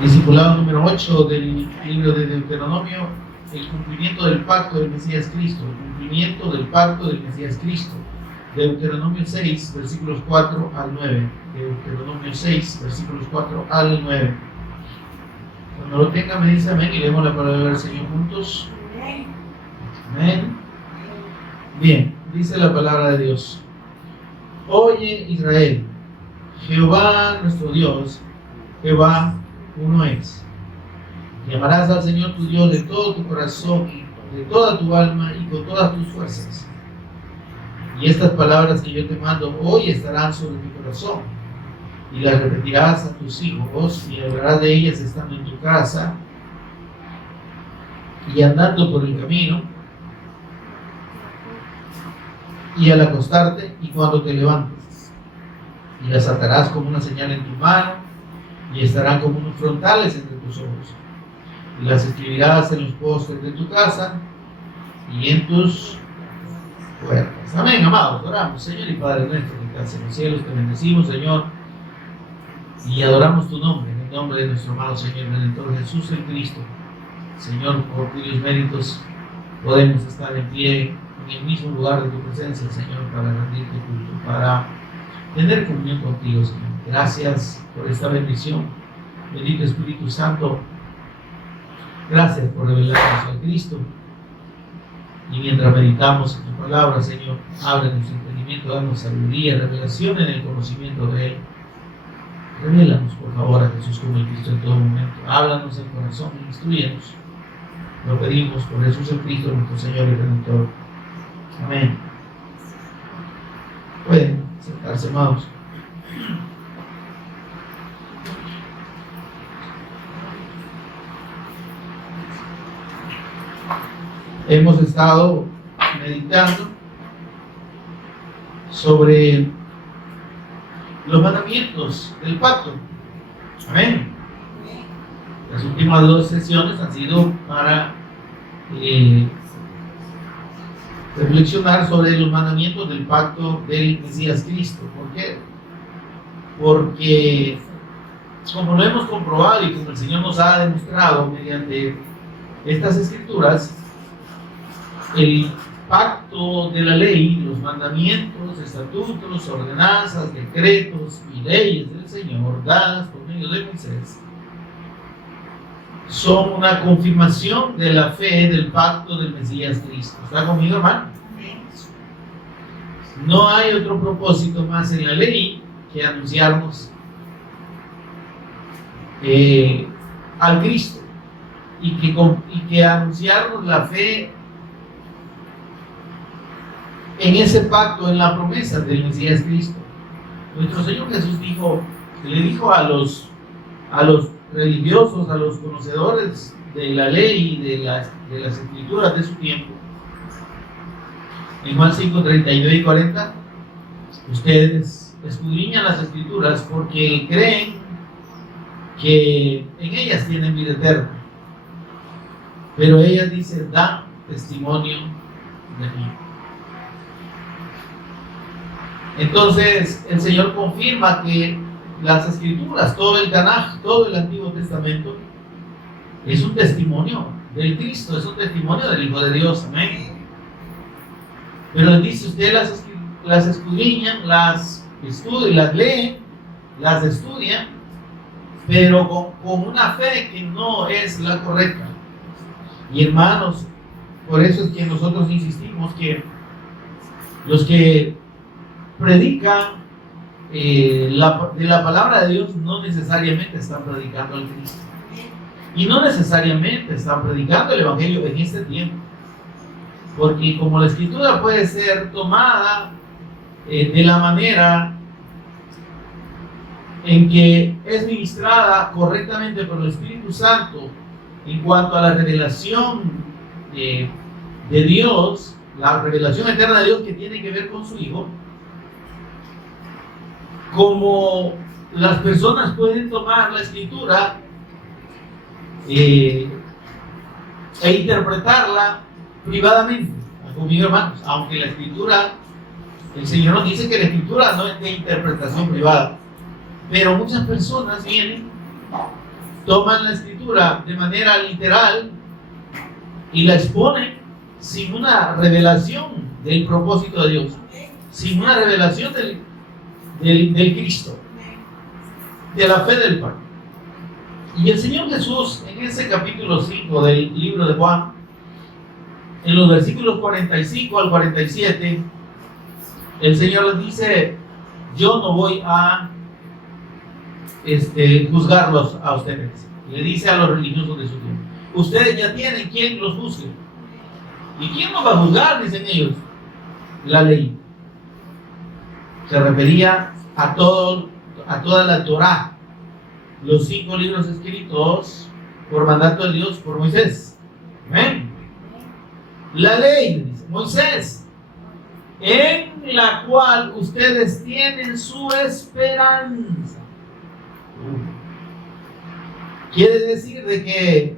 Discipulado número 8 del libro de Deuteronomio, el cumplimiento del pacto del Mesías Cristo, el cumplimiento del pacto del Mesías Cristo. Deuteronomio 6, versículos 4 al 9. Deuteronomio 6, versículos 4 al 9. Cuando lo tenga me dice amén y leemos la palabra del Señor juntos. Amén. Bien, dice la palabra de Dios. Oye Israel, Jehová nuestro Dios, Jehová uno es. Y amarás al Señor tu Dios de todo tu corazón, de toda tu alma y con todas tus fuerzas. Y estas palabras que yo te mando hoy estarán sobre tu corazón, y las repetirás a tus hijos, y hablarás de ellas estando en tu casa y andando por el camino, y al acostarte y cuando te levantes. Y las atarás como una señal en tu mano, y estarán como unos frontales entre tus ojos. Y las escribirás en los postes de tu casa y en tus puertas. Amén, amados. Oramos. Señor y Padre nuestro que estás en los cielos, te bendecimos, Señor, y adoramos tu nombre, en el nombre de nuestro amado Señor Redentor Jesús el Cristo. Señor, por cuyos méritos podemos estar en pie en el mismo lugar de tu presencia, Señor, para rendirte culto, para tener comunión contigo, Señor. Gracias por esta bendición. Bendito Espíritu Santo, gracias por revelarnos a Cristo. Y mientras meditamos en tu palabra, Señor, abre nuestro entendimiento, danos sabiduría, revelación en el conocimiento de Él. Revélanos, por favor, a Jesús como el Cristo en todo momento. Háblanos el corazón y instrúyenos. Lo pedimos por Jesús el Cristo, nuestro Señor y Redentor. Amén. Pueden sentarse, amados. Hemos estado meditando sobre los mandamientos del pacto. Amén. Las últimas dos sesiones han sido para reflexionar sobre los mandamientos del pacto del Mesías Cristo. ¿Por qué? Porque, como lo hemos comprobado y como el Señor nos ha demostrado mediante estas escrituras, el pacto de la ley, los mandamientos, estatutos, ordenanzas, decretos y leyes del Señor dadas por medio de Moisés son una confirmación de la fe del pacto del Mesías Cristo. ¿Está conmigo, hermano? No hay otro propósito más en la ley que anunciarnos al Cristo y que anunciarnos la fe en ese pacto, en la promesa del Mesías Cristo. Nuestro Señor Jesús le dijo a los religiosos, a los conocedores de la ley y de las escrituras de su tiempo, en Juan 5, 32 y 40, ustedes escudriñan las escrituras porque creen que en ellas tienen vida eterna, pero ellas dicen, dan testimonio de mí. Entonces el Señor confirma que las escrituras, todo el Tanaj, todo el Antiguo Testamento es un testimonio del Cristo, es un testimonio del Hijo de Dios. Amén. Pero él dice, ustedes las escudriñan, las estudian, las leen, las estudian, pero con una fe que no es la correcta. Y hermanos, por eso es que nosotros insistimos que los que predican de la palabra de Dios no necesariamente están predicando al Cristo, y no necesariamente están predicando el Evangelio en este tiempo, porque como la escritura puede ser tomada de la manera en que es ministrada correctamente por el Espíritu Santo en cuanto a la revelación de Dios, la revelación eterna de Dios que tiene que ver con su Hijo, como las personas pueden tomar la escritura e interpretarla privadamente. Conmigo, hermanos, aunque la escritura, el Señor nos dice que la escritura no es de interpretación privada, pero muchas personas vienen toman la escritura de manera literal y la exponen sin una revelación del propósito de Dios, sin una revelación del Cristo, de la fe del pacto. Y el Señor Jesús, en ese capítulo 5 del libro de Juan, en los versículos 45 al 47, el Señor les dice: yo no voy a juzgarlos a ustedes. Le dice a los religiosos de su tiempo: ustedes ya tienen quien los juzgue. ¿Y quién nos va a juzgar?, dicen ellos. La ley. Se refería a toda la Torá, los 5 libros escritos por mandato de Dios por Moisés. ¿Amén? La ley, dice Moisés, en la cual ustedes tienen su esperanza. Quiere decir de que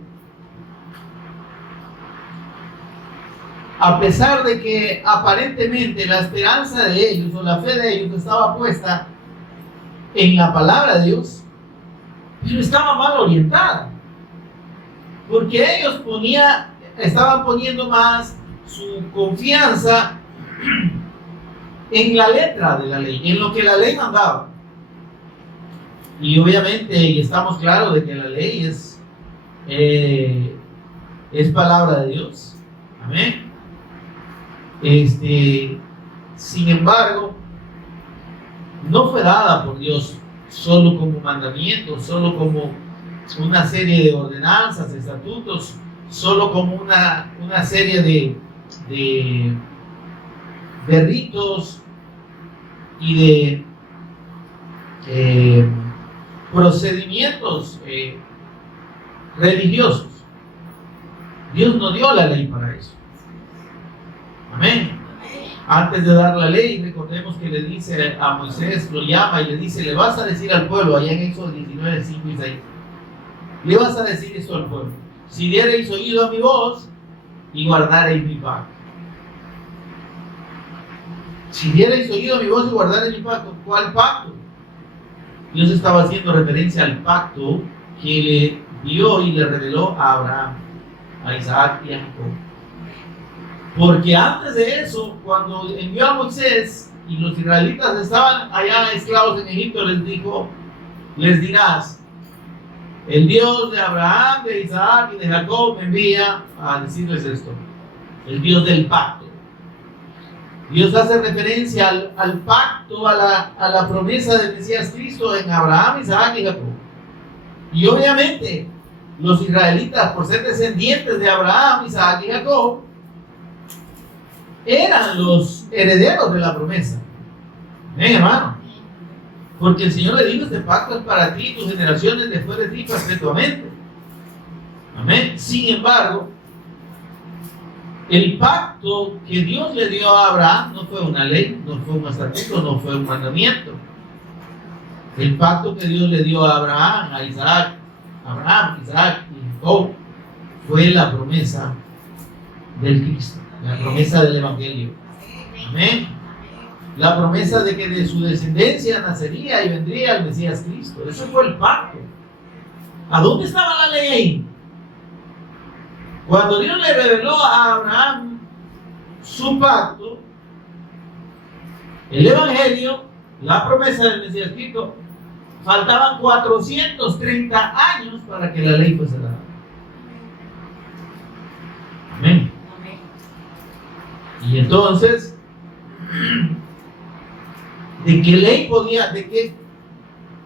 a pesar de que aparentemente la esperanza de ellos o la fe de ellos estaba puesta en la palabra de Dios, pero estaba mal orientada, porque ellos estaban poniendo más su confianza en la letra de la ley, en lo que la ley mandaba. Y obviamente, y estamos claros de que la ley es palabra de Dios. Amén. Sin embargo, no fue dada por Dios solo como mandamiento, solo como una serie de ordenanzas, estatutos, solo como una serie de ritos y de procedimientos religiosos. Dios no dio la ley para eso. Amén. Antes de dar la ley, recordemos que le dice a Moisés, lo llama y le dice: le vas a decir al pueblo, allá en Éxodo 19, 5 y 6, le vas a decir esto al pueblo: si diereis oído a mi voz y guardareis mi pacto. Si diereis oído a mi voz y guardareis mi pacto. ¿Cuál pacto? Dios estaba haciendo referencia al pacto que le dio y le reveló a Abraham, a Isaac y a Jacob. Porque antes de eso, cuando envió a Moisés y los israelitas estaban allá esclavos en Egipto, les dirás: el Dios de Abraham, de Isaac y de Jacob me envía a decirles esto. El Dios del pacto. Dios hace referencia al pacto, a la promesa del Mesías Cristo en Abraham, Isaac y Jacob. Y obviamente los israelitas, por ser descendientes de Abraham, Isaac y Jacob, eran los herederos de la promesa. Amén, hermano. Porque el Señor le dijo: este pacto es para ti y tus generaciones después de ti perpetuamente. Amén. Sin embargo, el pacto que Dios le dio a Abraham no fue una ley, no fue un estatuto, no fue un mandamiento. El pacto que Dios le dio a Abraham, Isaac y Jacob, fue la promesa del Cristo, la promesa del Evangelio. Amén. La promesa de que de su descendencia nacería y vendría el Mesías Cristo. Ese fue el pacto. ¿A dónde estaba la ley ahí? Cuando Dios le reveló a Abraham su pacto, el Evangelio, la promesa del Mesías Cristo, faltaban 430 años para que la ley fuese dada. Amén. Y entonces, ¿de qué ley podía,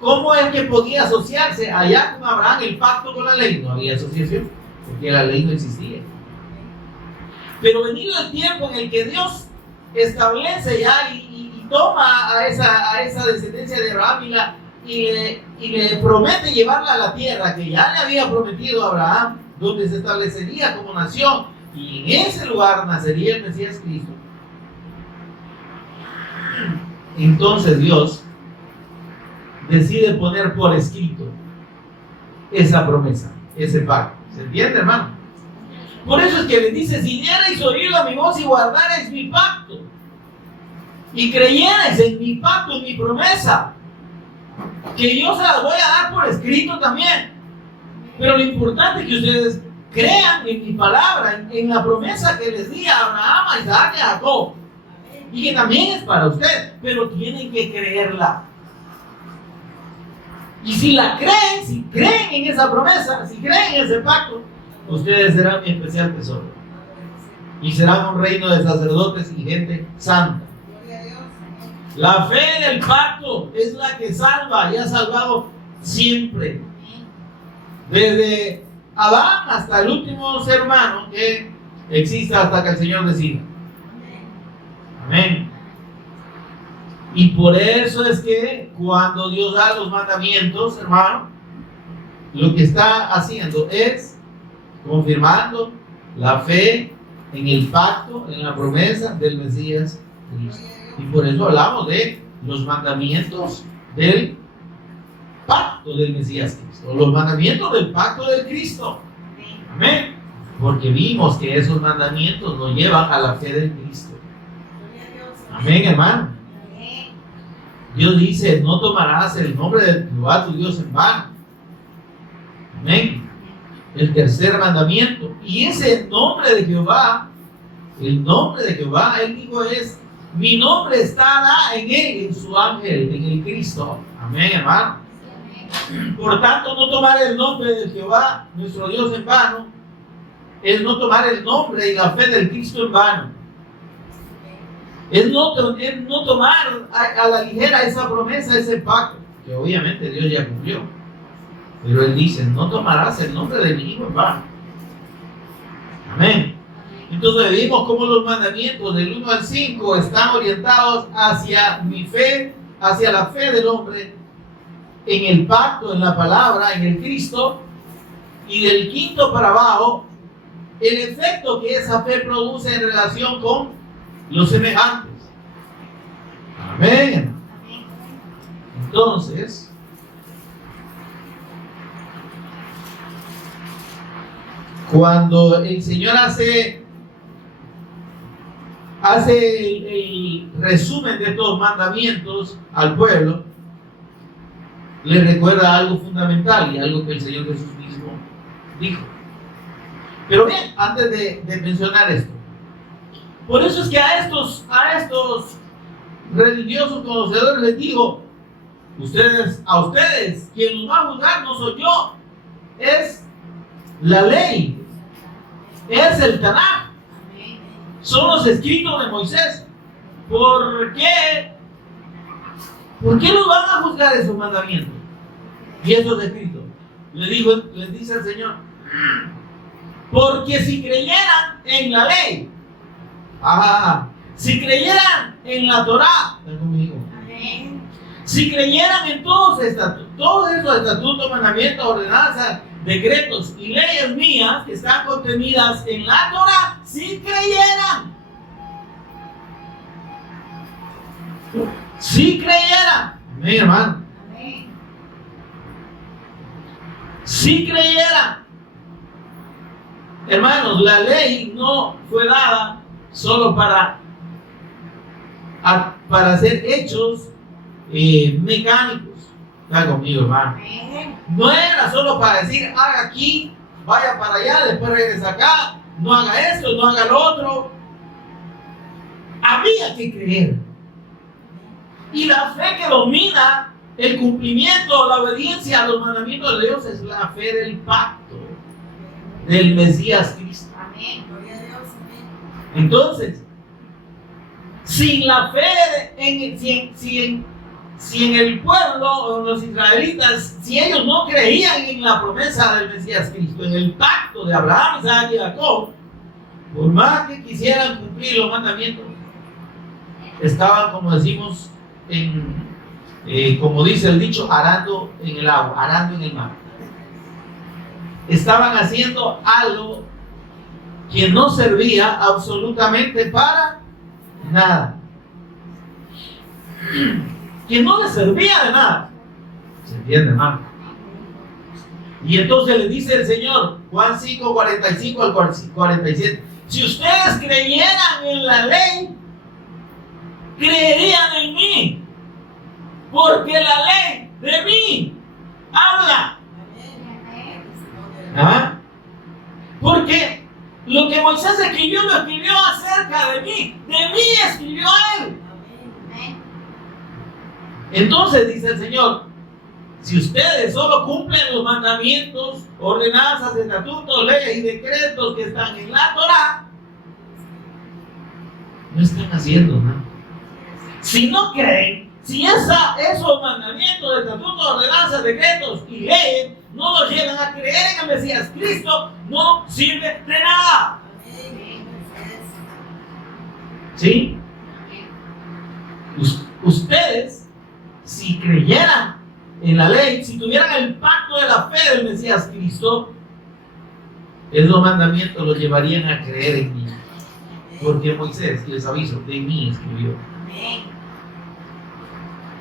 cómo es que podía asociarse allá con Abraham el pacto con la ley? No había asociación, porque la ley no existía. Pero venido el tiempo en el que Dios establece ya y toma a esa descendencia de Abraham y le promete llevarla a la tierra que ya le había prometido a Abraham, donde se establecería como nación, y en ese lugar nacería el Mesías Cristo. Entonces Dios decide poner por escrito esa promesa, ese pacto. ¿Se entiende, hermano? Por eso es que le dice: si dierais oído a mi voz y guardarais mi pacto, y creyerais en mi pacto, en mi promesa, que yo se las voy a dar por escrito también. Pero lo importante es que ustedes crean en mi palabra, en la promesa que les di a Abraham, a Isaac y a Jacob. Y que también es para usted, pero tienen que creerla. Y si la creen, si creen en esa promesa, si creen en ese pacto, ustedes serán mi especial tesoro. Y serán un reino de sacerdotes y gente santa. La fe en el pacto es la que salva y ha salvado siempre. Desde Adán hasta el último ser humano que exista hasta que el Señor decida. Amén. Y por eso es que cuando Dios da los mandamientos, hermano, lo que está haciendo es confirmando la fe en el pacto, en la promesa del Mesías Cristo. Y por eso hablamos de los mandamientos del pacto del Mesías Cristo, los mandamientos del pacto del Cristo. Amén. Porque vimos que esos mandamientos nos llevan a la fe del Cristo. Amén, hermano. Dios dice: no tomarás el nombre de Jehová tu Dios en vano. Amén. El tercer mandamiento. Y ese nombre de Jehová, el nombre de Jehová, él dijo, es: mi nombre estará en él, en su ángel, en el Cristo. Amén, hermano. Por tanto, no tomar el nombre de Jehová, nuestro Dios, en vano, es no tomar el nombre y la fe del Cristo en vano. Es no tomar a la ligera esa promesa, ese pacto, que obviamente Dios ya cumplió. Pero Él dice: no tomarás el nombre de mi hijo en vano. Amén. Entonces vimos cómo los mandamientos del 1 al 5 están orientados hacia mi fe, hacia la fe del hombre en el pacto, en la palabra, en el Cristo. Y del 5 para abajo, el efecto que esa fe produce en relación con los semejantes. Amén. Entonces, cuando el Señor hace el resumen de estos mandamientos al pueblo, le recuerda algo fundamental y algo que el Señor Jesús mismo dijo. Pero bien, antes de mencionar esto, por eso es que a estos religiosos conocedores les digo: a ustedes, quien los va a juzgar no soy yo, es la ley, es el Tanaj, son los escritos de Moisés. ¿Por qué? ¿Por qué los van a juzgar esos mandamientos y esos escritos? Les dice el Señor: porque si creyeran en la ley, si creyeran en la Torá, si creyeran en todos esos estatutos, mandamientos, ordenanzas, decretos y leyes mías que están contenidas en la Torá, si creyeran, amén, hermano, si creyeran, hermanos, la ley no fue dada solo para hacer hechos mecánicos. Está conmigo, hermano. No era solo para decir: haga aquí, vaya para allá, después regresa acá, no haga esto, no haga lo otro. Había que creer. Y la fe que domina el cumplimiento, la obediencia a los mandamientos de Dios es la fe del pacto del Mesías Cristo. Amén. Gloria a Dios. Amén. Entonces, sin la fe, si en el pueblo o los israelitas, si ellos no creían en la promesa del Mesías Cristo, en el pacto de Abraham, Isaac y Jacob, por más que quisieran cumplir los mandamientos, estaban, como decimos, como dice el dicho, arando en el agua, arando en el mar. Estaban haciendo algo que no servía absolutamente para nada, que no les servía de nada. ¿Se entiende, hermano? Y entonces le dice el Señor, Juan 5, 45 al 47: si ustedes creyeran en la ley, creerían en mí, porque la ley de mí habla. Moisés escribió, lo escribió acerca de mí escribió a él. Entonces dice el Señor, si ustedes solo cumplen los mandamientos, ordenanzas, estatutos, leyes y decretos que están en la Torá, no están haciendo nada. Si no creen, si esos mandamientos, estatutos, ordenanzas, decretos y leyes no los llevan a creer en el Mesías Cristo, no sirve de nada. ¿Sí? Ustedes, si creyeran en la ley, si tuvieran el pacto de la fe del Mesías Cristo, esos mandamientos los llevarían a creer en mí. Porque Moisés, les aviso, de mí escribió.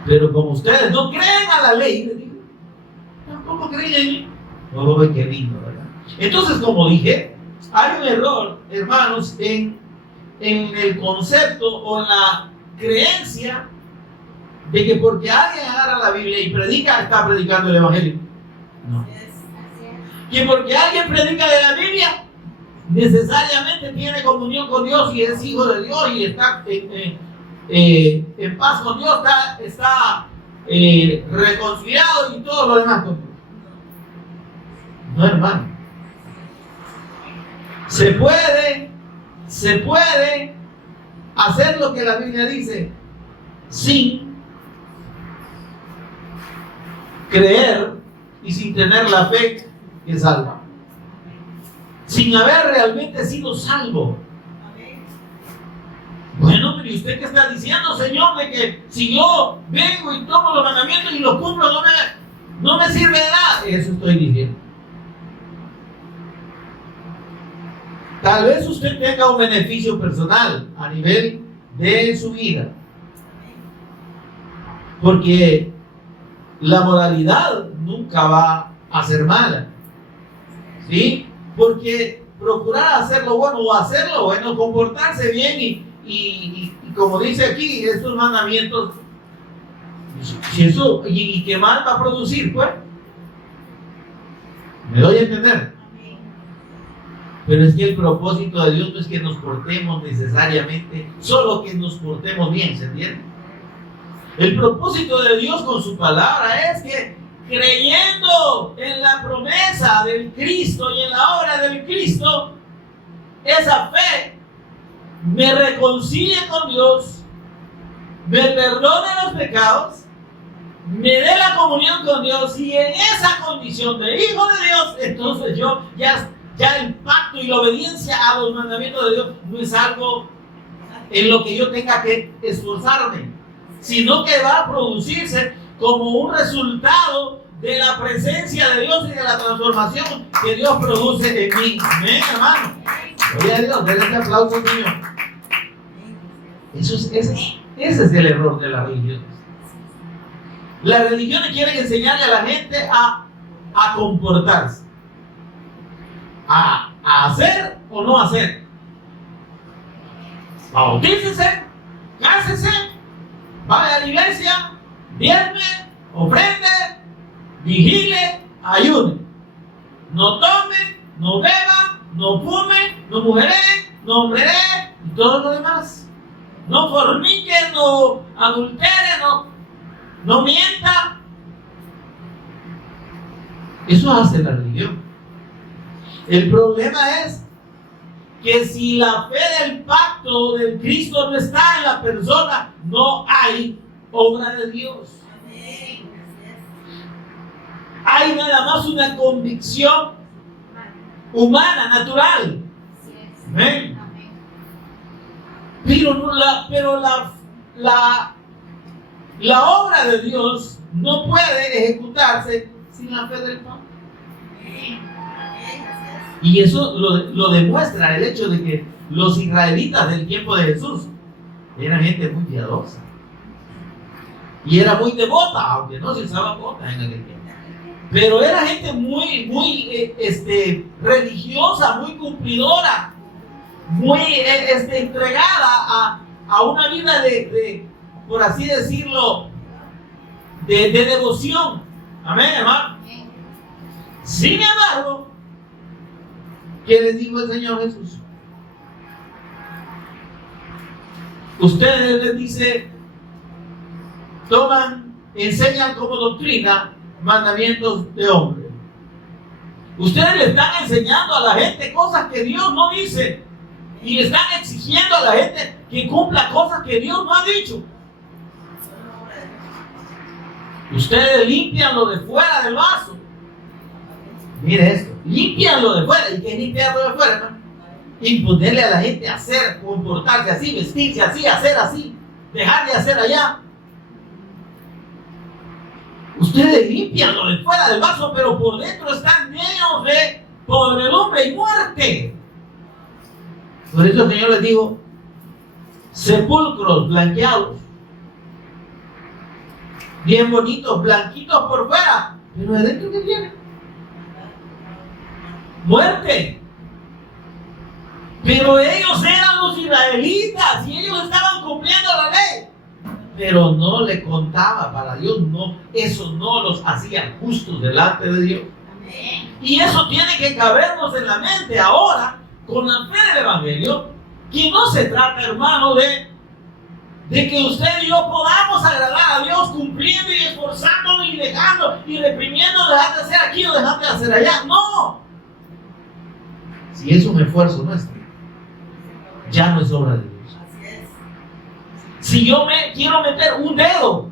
Pero como ustedes no creen a la ley, les digo, tampoco creen en mí. No, qué lindo, ¿verdad? Entonces, como dije, hay un error, hermanos, en el concepto o en la creencia de que porque alguien agarra la Biblia y predica, está predicando el Evangelio. No. Que porque alguien predica de la Biblia, necesariamente tiene comunión con Dios y es hijo de Dios y está en paz con Dios, está reconciliado y todo lo demás con Dios. No, hermano. Se puede hacer lo que la Biblia dice sin creer y sin tener la fe que salva, sin haber realmente sido salvo. Bueno, pero ¿y usted qué está diciendo, Señor? De que si yo vengo y tomo los mandamientos y los cumplo, no me sirve de nada. Eso estoy diciendo. Tal vez usted tenga un beneficio personal a nivel de su vida, porque la moralidad nunca va a ser mala, ¿sí? Porque procurar hacer lo bueno o hacer lo bueno, comportarse bien y como dice aquí, estos mandamientos, ¿y qué mal va a producir? Pues, ¿me doy a entender? Pero es que el propósito de Dios no es que nos portemos necesariamente, solo que nos portemos bien, ¿se entiende? El propósito de Dios con su palabra es que creyendo en la promesa del Cristo y en la obra del Cristo, esa fe me reconcilie con Dios, me perdone los pecados, me dé la comunión con Dios y en esa condición de hijo de Dios, entonces yo ya el pacto y la obediencia a los mandamientos de Dios no es algo en lo que yo tenga que esforzarme, sino que va a producirse como un resultado de la presencia de Dios y de la transformación que Dios produce en mí. Amén, hermano. Gloria a Dios, denle este aplauso, Señor. Ese es el error de la religión. Las religiones quieren enseñarle a la gente a comportarse, a hacer o no hacer. Bautícese, cásese, vaya a la iglesia, diezme, ofrende, vigile, ayune. No tome, no beba, no fume, no mujeree, no hombreree y todo lo demás. No fornique, no adultere, no mienta. Eso hace la religión. El problema es que si la fe del pacto del Cristo no está en la persona, no hay obra de Dios. Hay nada más una convicción humana, natural. Amén. Pero la obra de Dios no puede ejecutarse sin la fe del pacto. Y eso lo demuestra el hecho de que los israelitas del tiempo de Jesús eran gente muy piadosa y era muy devota, aunque no se usaba botas en aquel tiempo, pero era gente muy religiosa, muy cumplidora, muy entregada a una vida de por así decirlo, de devoción. Amén, hermano. Sin embargo, ¿qué les dijo el Señor Jesús? Ustedes les dice, enseñan como doctrina mandamientos de hombre. Ustedes le están enseñando a la gente cosas que Dios no dice y le están exigiendo a la gente que cumpla cosas que Dios no ha dicho. Ustedes limpian lo de fuera del vaso. Mire esto, limpian lo de fuera. ¿Y qué es limpiar lo de fuera, hermano? Imponerle a la gente a hacer, comportarse así, vestirse así, hacer así, dejar de hacer allá. Ustedes limpian lo de fuera del vaso, pero por dentro están llenos de podredumbre y muerte. Por eso el Señor les dijo, sepulcros blanqueados, bien bonitos, blanquitos por fuera, pero de dentro, ¿qué tienen? Muerte. Pero ellos eran los israelitas y ellos estaban cumpliendo la ley, pero no le contaba para Dios, no, eso no los hacía justos delante de Dios. Amén. Y eso tiene que cabernos en la mente ahora con la fe del Evangelio, que no se trata, hermano, de que usted y yo podamos agradar a Dios cumpliendo y esforzándonos y dejando y reprimiendo, dejar de hacer aquí o dejar de hacer allá. No. Si es un esfuerzo nuestro, ya no es obra de Dios. Si yo quiero meter un dedo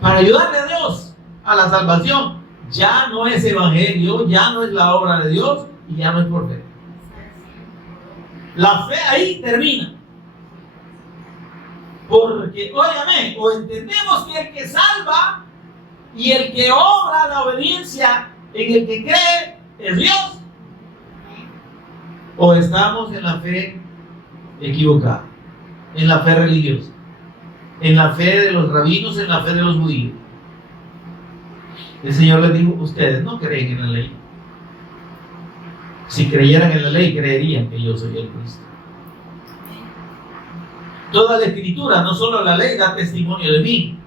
para ayudarle a Dios a la salvación, ya no es evangelio, ya no es la obra de Dios y ya no es por fe. La fe ahí termina. Porque, óigame, o entendemos que el que salva y el que obra la obediencia en el que cree es Dios, o estamos en la fe equivocada, en la fe religiosa, en la fe de los rabinos, en la fe de los judíos. El Señor les dijo, ustedes no creen en la ley. Si creyeran en la ley, creerían que yo soy el Cristo. Toda la escritura, no solo la ley, da testimonio de mí,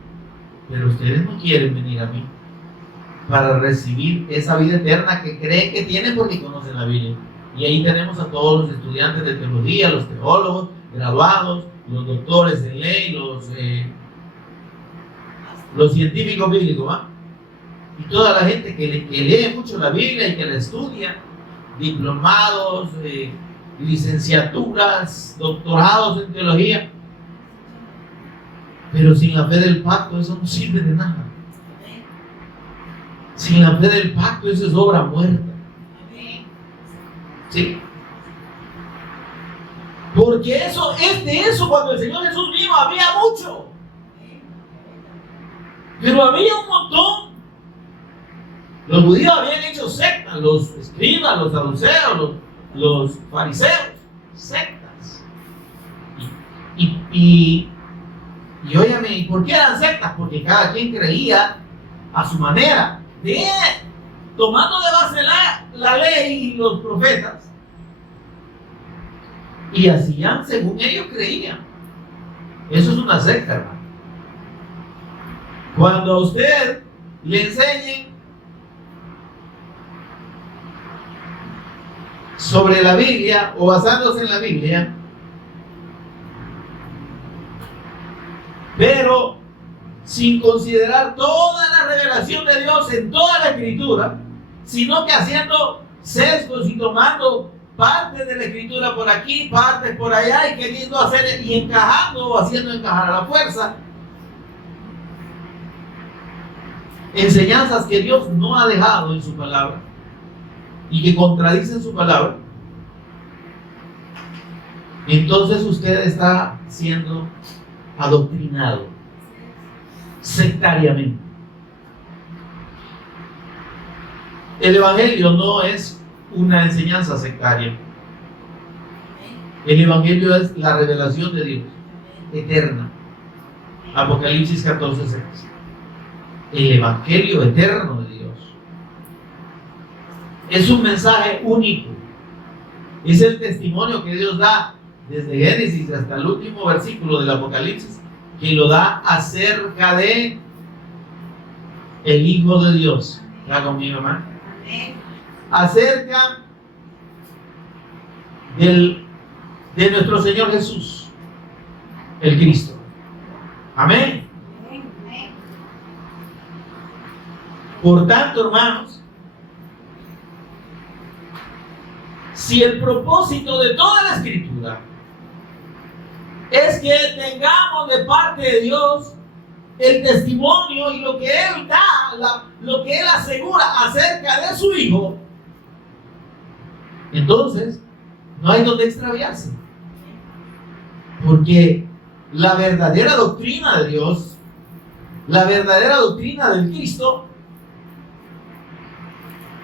pero ustedes no quieren venir a mí para recibir esa vida eterna que creen que tienen porque conocen la Biblia. Y ahí tenemos a todos los estudiantes de teología, los teólogos, graduados, los doctores en ley, los científicos bíblicos, ¿va? Y toda la gente que lee mucho la Biblia y que la estudia, diplomados, licenciaturas, doctorados en teología, pero sin la fe del pacto eso no sirve de nada. Sin la fe del pacto eso es obra muerta. ¿Sí? Porque eso cuando el Señor Jesús vino había mucho, pero había un montón. Los judíos habían hecho sectas, los escribas, los saduceos, los fariseos, sectas. Y óyame, ¿por qué eran sectas? Porque cada quien creía a su manera, tomando de base la ley y los profetas, y hacían según ellos creían. Eso es una secta, hermano. Cuando a usted le enseñen sobre la Biblia o basándose en la Biblia, pero sin considerar toda la revelación de Dios en toda la Escritura, sino que haciendo sesgos y tomando parte de la Escritura por aquí, partes por allá, y queriendo hacer y encajando o haciendo encajar a la fuerza enseñanzas que Dios no ha dejado en su palabra y que contradicen su palabra, entonces usted está siendo adoctrinado sectariamente. El Evangelio no es una enseñanza sectaria. El Evangelio es la revelación de Dios eterna. Apocalipsis 14:6. El Evangelio eterno de Dios es un mensaje único. Es el testimonio que Dios da desde Génesis hasta el último versículo del Apocalipsis, que lo da acerca de el Hijo de Dios. ¿Está conmigo, hermano? Acerca de nuestro Señor Jesús. el Cristo. Amén. Por tanto, hermanos, si el propósito de toda la Escritura es que tengamos de parte de Dios el testimonio y lo que Él da, lo que Él asegura acerca de su Hijo, entonces no hay donde extraviarse. Porque la verdadera doctrina de Dios, la verdadera doctrina del Cristo,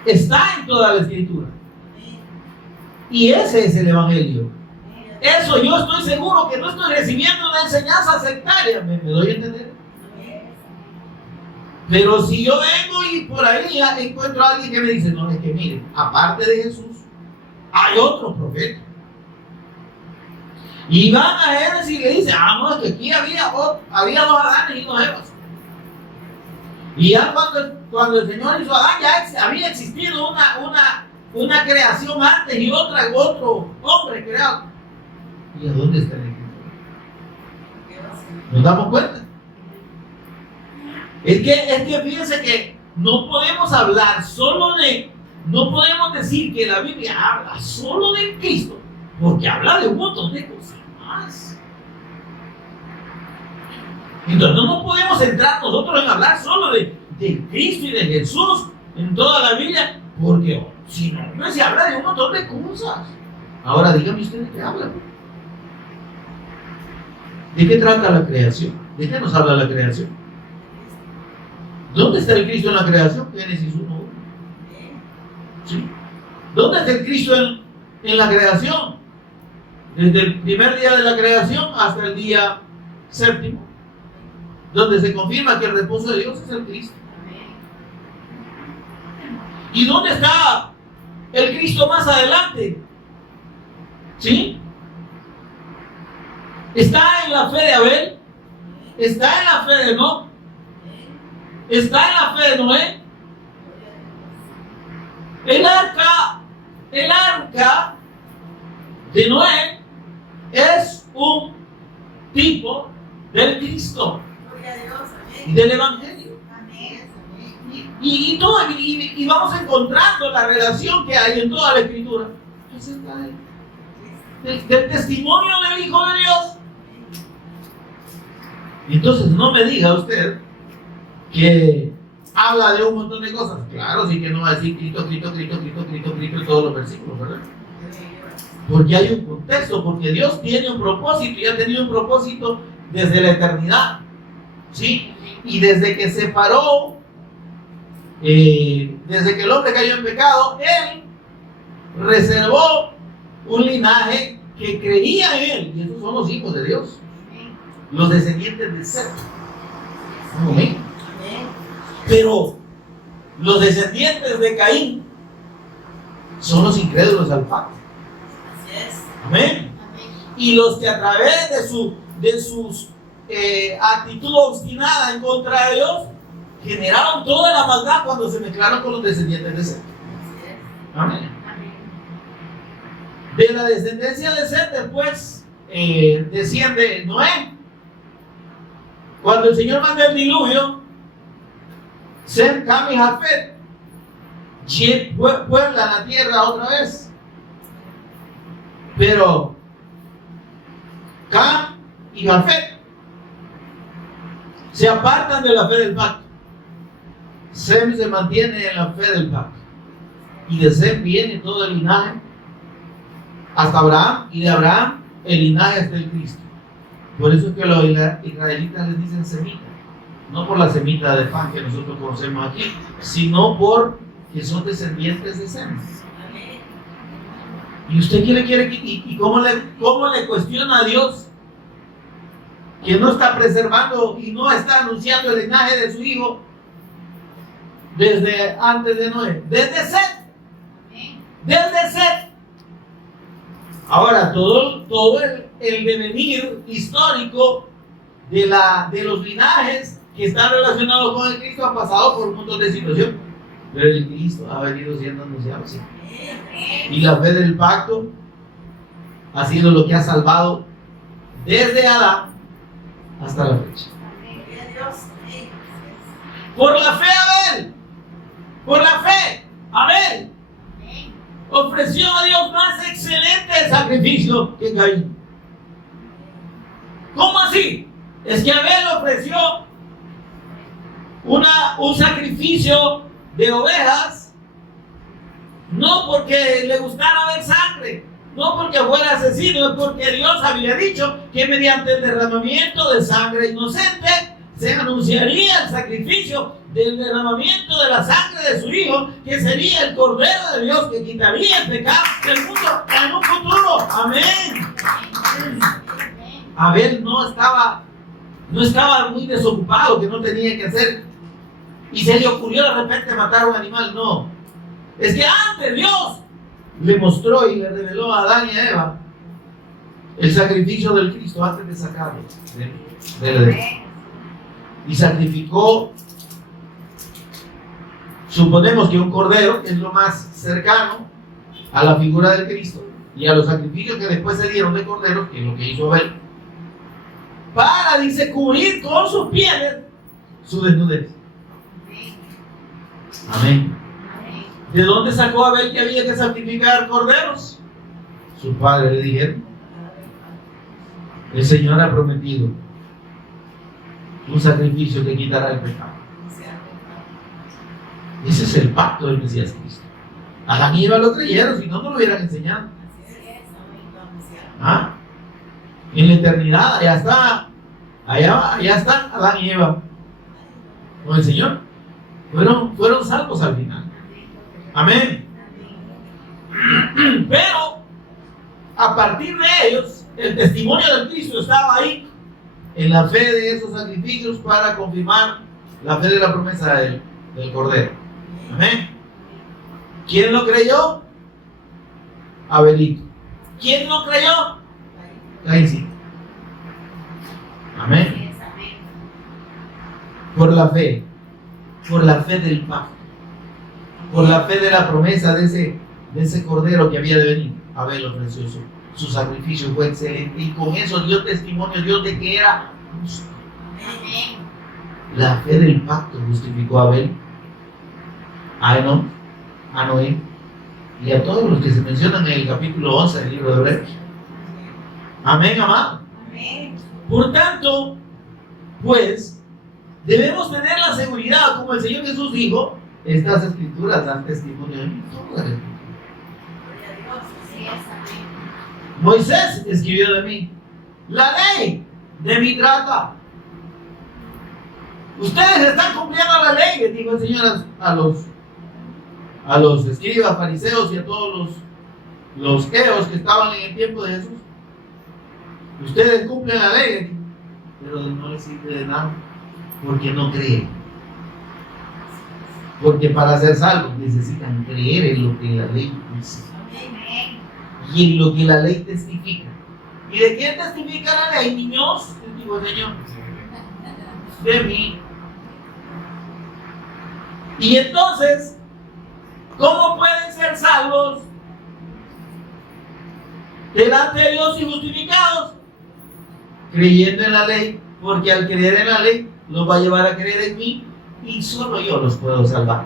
está en toda la Escritura. Y ese es el Evangelio. Eso yo estoy seguro que no estoy recibiendo una enseñanza sectaria. ¿Me doy a entender? Pero si yo vengo y por ahí encuentro a alguien que me dice, no, es que miren, aparte de Jesús, hay otro profeta. Y van a Génesis y le dicen, no, es que aquí había dos Adanes y dos Evas. Y ya cuando el Señor hizo a Adán, ya había existido una creación antes y otro hombre creado. ¿Y a dónde está el Escritura? ¿Nos damos cuenta? Es que fíjense que no podemos hablar no podemos decir que la Biblia habla solo de Cristo, porque habla de un montón de cosas más. Entonces no nos podemos centrar nosotros en hablar solo de Cristo y de Jesús en toda la Biblia, porque si no se habla de un montón de cosas. Ahora díganme ustedes qué hablan. ¿De qué trata la creación? ¿De qué nos habla la creación? ¿Dónde está el Cristo en la creación? Génesis 1:1. ¿Sí? ¿Dónde está el Cristo en la creación? Desde el primer día de la creación hasta el día séptimo, donde se confirma que el reposo de Dios es el Cristo. ¿Y dónde está el Cristo más adelante? ¿Sí? Está en la fe de Abel, está en la fe de Enoc, está en la fe de Noé. El arca de Noé es un tipo del Cristo y del Evangelio. Y vamos encontrando la relación que hay en toda la Escritura acerca del testimonio del Hijo de Dios. Y entonces no me diga usted que habla de un montón de cosas. Claro, sí que no va a decir Cristo en todos los versículos, ¿verdad? Porque hay un contexto, porque Dios tiene un propósito y ha tenido un propósito desde la eternidad, ¿sí? Y desde que se paró, desde que el hombre cayó en pecado, Él reservó un linaje que creía en Él, y esos son los hijos de Dios, los descendientes de Seth. Amén. Pero los descendientes de Caín son los incrédulos al pacto. Amén. Y los que a través de sus actitud obstinada en contra de Dios generaron toda la maldad cuando se mezclaron con los descendientes de Seth. Amén. De la descendencia de Seth después desciende Noé. Cuando el Señor manda el diluvio, Sem, Cam y Jafet pueblan la tierra otra vez. Pero Cam y Jafet se apartan de la fe del pacto. Sem se mantiene en la fe del pacto. Y de Sem viene todo el linaje hasta Abraham, y de Abraham el linaje hasta el Cristo. Por eso es que los israelitas les dicen semita. No por la semita de pan que nosotros conocemos aquí, sino por que son descendientes de Sem. ¿Y usted qué le quiere? ¿Y cómo le cuestiona a Dios que no está preservando y no está anunciando el linaje de su hijo desde antes de Noé? Desde Seth. Desde Seth. Ahora, todo el devenir histórico de los linajes que están relacionados con el Cristo ha pasado por un montón de situaciones. Pero el Cristo ha venido siendo anunciado así. Y la fe del pacto ha sido lo que ha salvado desde Adán hasta la fecha. Por la fe Abel, por la fe Abel ofreció a Dios más excelente sacrificio que Caín. ¿Cómo así? Es que Abel ofreció un sacrificio de ovejas, no porque le gustara ver sangre, no porque fuera asesino, es porque Dios había dicho que mediante el derramamiento de sangre inocente se anunciaría el sacrificio del derramamiento de la sangre de su Hijo, que sería el Cordero de Dios que quitaría el pecado del mundo en un futuro. Amén. Abel no estaba muy desocupado, que no tenía que hacer, y se le ocurrió de repente matar a un animal. No, es que antes Dios le mostró y le reveló a Adán y a Eva el sacrificio del Cristo antes de sacarlo del Edén. Y sacrificó, suponemos que un cordero, que es lo más cercano a la figura del Cristo y a los sacrificios que después se dieron de corderos, que es lo que hizo Abel, para, dice, cubrir con sus pieles su desnudez. Amén. ¿De dónde sacó Abel que había que sacrificar corderos? Sus padres le dijeron: el Señor ha prometido un sacrificio que quitará el pecado. Ese es el pacto del Mesías Cristo. Adán y Eva lo creyeron, si no, no lo hubieran enseñado. ¿Ah? En la eternidad, allá están Adán y Eva con el Señor. Fueron salvos al final. Amén. Pero a partir de ellos, el testimonio del Cristo estaba ahí, en la fe de esos sacrificios, para confirmar la fe de la promesa del Cordero. Amén. ¿Quién lo creyó? Abelito. ¿Quién lo creyó? Caín. Amén. Por la fe del pacto, por la fe de la promesa de ese Cordero que había de venir, Abel ofreció su sacrificio, fue excelente, y con eso dio testimonio Dios de que era justo. La fe del pacto justificó a Abel, a Enoc, a Noé y a todos los que se mencionan en el capítulo 11 del libro de Hebreos. Amén, amado. Por tanto, pues, debemos tener la seguridad, como el Señor Jesús dijo: estas escrituras dan testimonio de mí. Moisés escribió de mí, la ley de mí trata. Ustedes están cumpliendo la ley, les dijo el Señor a los escribas, fariseos y a todos los eos que estaban en el tiempo de Jesús. Ustedes cumplen la ley, pero no les sirve de nada, porque no creen. Porque para ser salvos necesitan creer en lo que la ley dice y en lo que la ley testifica. ¿Y de quién testifica la ley, niños? Les digo el Señor: de mí. Y entonces, ¿cómo pueden ser salvos delante de Dios y justificados? Creyendo en la ley, porque al creer en la ley los va a llevar a creer en mí, y solo yo los puedo salvar.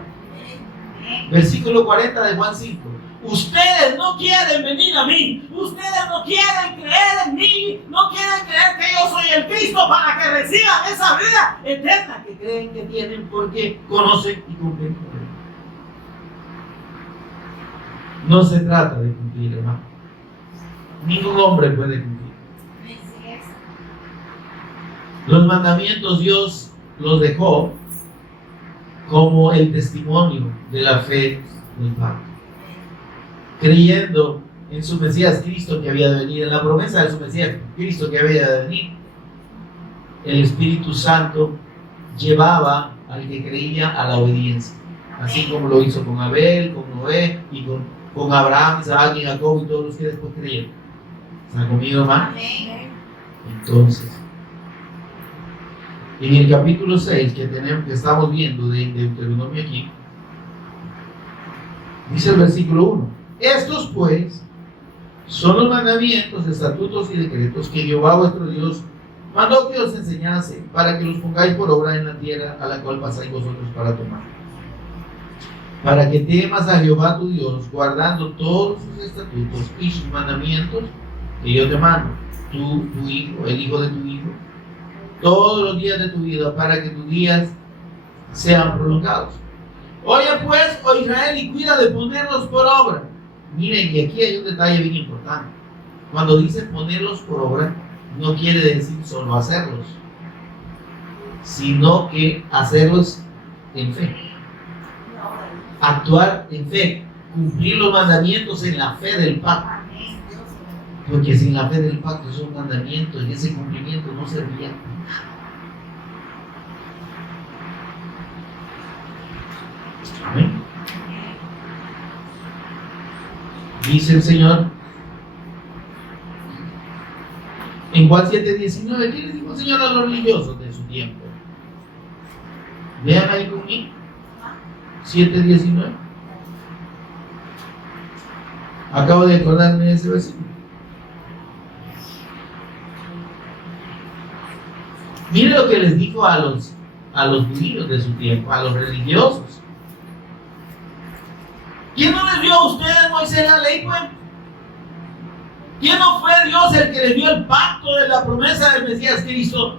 Versículo 40 de Juan 5. Ustedes no quieren venir a mí, ustedes no quieren creer en mí, no quieren creer que yo soy el Cristo para que reciban esa vida eterna que creen que tienen porque conocen y cumplen con él. No se trata de cumplir, hermano. Ningún hombre puede cumplir. Los mandamientos Dios los dejó como el testimonio de la fe del Padre. Creyendo en su Mesías Cristo que había de venir, en la promesa de su Mesías Cristo que había de venir, el Espíritu Santo llevaba al que creía a la obediencia, así como lo hizo con Abel, con Noé y con Abraham, Isaac y Jacob y todos los que después creyeron. ¿Están conmigo, hermano? Entonces, en el capítulo 6 que estamos viendo de Deuteronomio aquí, dice el versículo 1: estos pues son los mandamientos, estatutos y decretos que Jehová vuestro Dios mandó que os enseñase para que los pongáis por obra en la tierra a la cual pasáis vosotros para tomar. Para que temas a Jehová tu Dios, guardando todos sus estatutos y sus mandamientos que yo te mando, tú, tu hijo, el hijo de tu hijo, todos los días de tu vida, para que tus días sean prolongados. Oye pues, oh Israel, y cuida de ponerlos por obra. Miren, y aquí hay un detalle bien importante. Cuando dice ponerlos por obra, no quiere decir solo hacerlos, sino que hacerlos en fe. Actuar en fe, cumplir los mandamientos en la fe del pacto. Porque sin la fe del pacto esos mandamientos y ese cumplimiento no servían. Amén. Dice el Señor en Juan 7:19, ¿qué les dijo el Señor a los religiosos de su tiempo? Vean ahí conmigo. 7:19. Acabo de acordarme de ese versículo. Miren lo que les dijo a los judíos de su tiempo, a los religiosos. ¿Quién no les dio a ustedes, Moisés, la ley, pues? ¿Quién no fue Dios el que les dio el pacto de la promesa del Mesías Cristo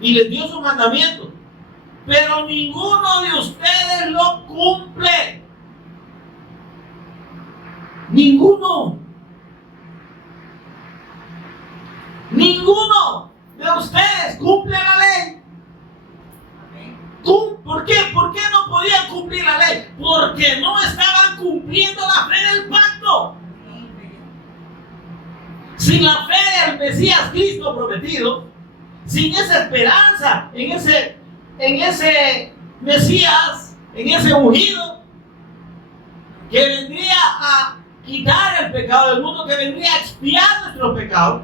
y les dio sus mandamientos? Pero ninguno de ustedes lo cumple. Ninguno. Ninguno de ustedes cumple la ley. ¿Por qué? ¿Por qué no podían cumplir la ley? Porque no estaban cumpliendo la fe del pacto. Sin la fe del Mesías Cristo prometido, sin esa esperanza en ese Mesías, en ese ungido que vendría a quitar el pecado del mundo, que vendría a expiar nuestros pecados,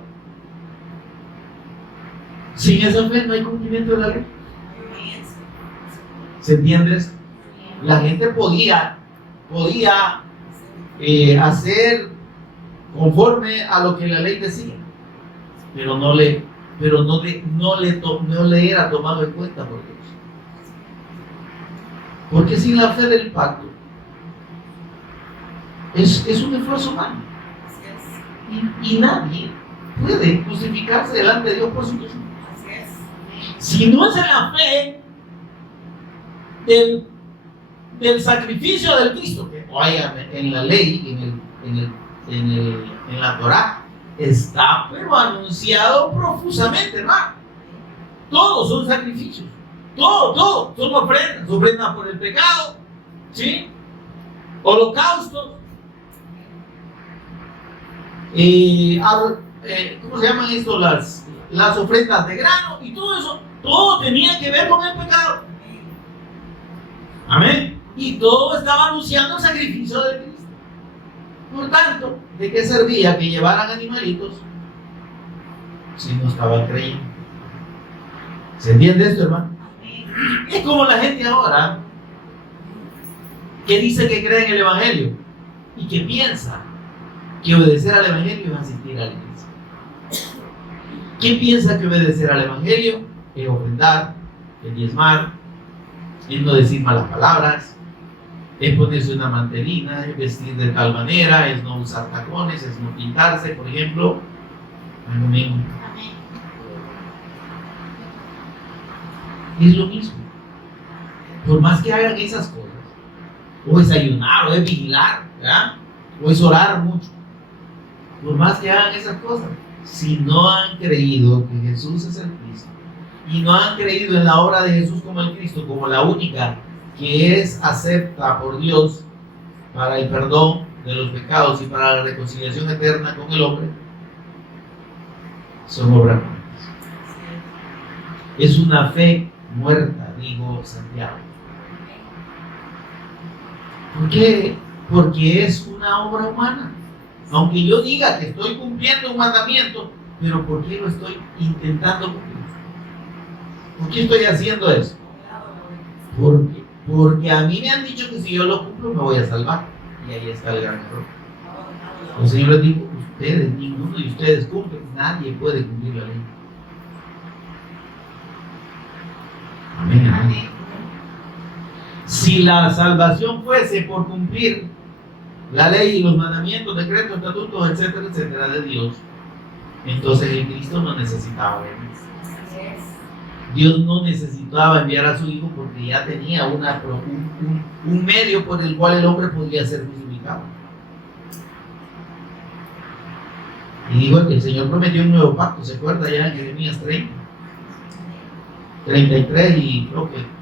sin esa fe no hay cumplimiento de la ley. ¿Se entiende eso? La gente podía hacer conforme a lo que la ley decía, pero no le era tomado en cuenta por Dios. Porque sin la fe del pacto es un esfuerzo humano. Y nadie puede justificarse delante de Dios por sí mismo. Si no es en la fe del sacrificio del Cristo, que óigame, en la ley, en la Torah, está pero anunciado profusamente, hermano. Todos son sacrificios, todo son ofrendas por el pecado, ¿sí? Holocaustos, ¿cómo se llaman esto? Las ofrendas de grano y todo eso, todo tenía que ver con el pecado. Amén. Y todo estaba anunciando el sacrificio de Cristo. Por tanto, ¿de qué servía que llevaran animalitos si no estaban creyendo? ¿Se entiende esto, hermano? Es como la gente ahora que dice que cree en el Evangelio y que piensa que obedecer al Evangelio es asistir a la iglesia. ¿Quién piensa que obedecer al Evangelio es ofrendar, es diezmar, es no decir malas palabras, es ponerse una mantelina, es vestir de tal manera, es no usar tacones, es no pintarse, por ejemplo? Amén. Es lo mismo. Por más que hagan esas cosas, o es ayunar, o es vigilar, ¿verdad? O es orar mucho, por más que hagan esas cosas, si no han creído que Jesús es el Cristo, y no han creído en la obra de Jesús como el Cristo, como la única que es acepta por Dios para el perdón de los pecados y para la reconciliación eterna con el hombre, son obras muertas. Es una fe muerta, dijo Santiago. ¿Por qué? Porque es una obra humana. Aunque yo diga que estoy cumpliendo un mandamiento, pero ¿por qué lo estoy intentando cumplir? ¿Por qué estoy haciendo eso? Porque a mí me han dicho que si yo lo cumplo me voy a salvar. Y ahí está el gran error. El Señor les dijo, ustedes, ninguno de ustedes cumple, nadie puede cumplir la ley. Si la salvación fuese por cumplir la ley y los mandamientos, decretos, estatutos, etcétera, etcétera, de Dios, entonces el Cristo no necesitaba venir. Dios no necesitaba enviar a su Hijo porque ya tenía un medio por el cual el hombre podría ser justificado. Y dijo que el Señor prometió un nuevo pacto, ¿se acuerda ya en Jeremías 30? 33 y creo que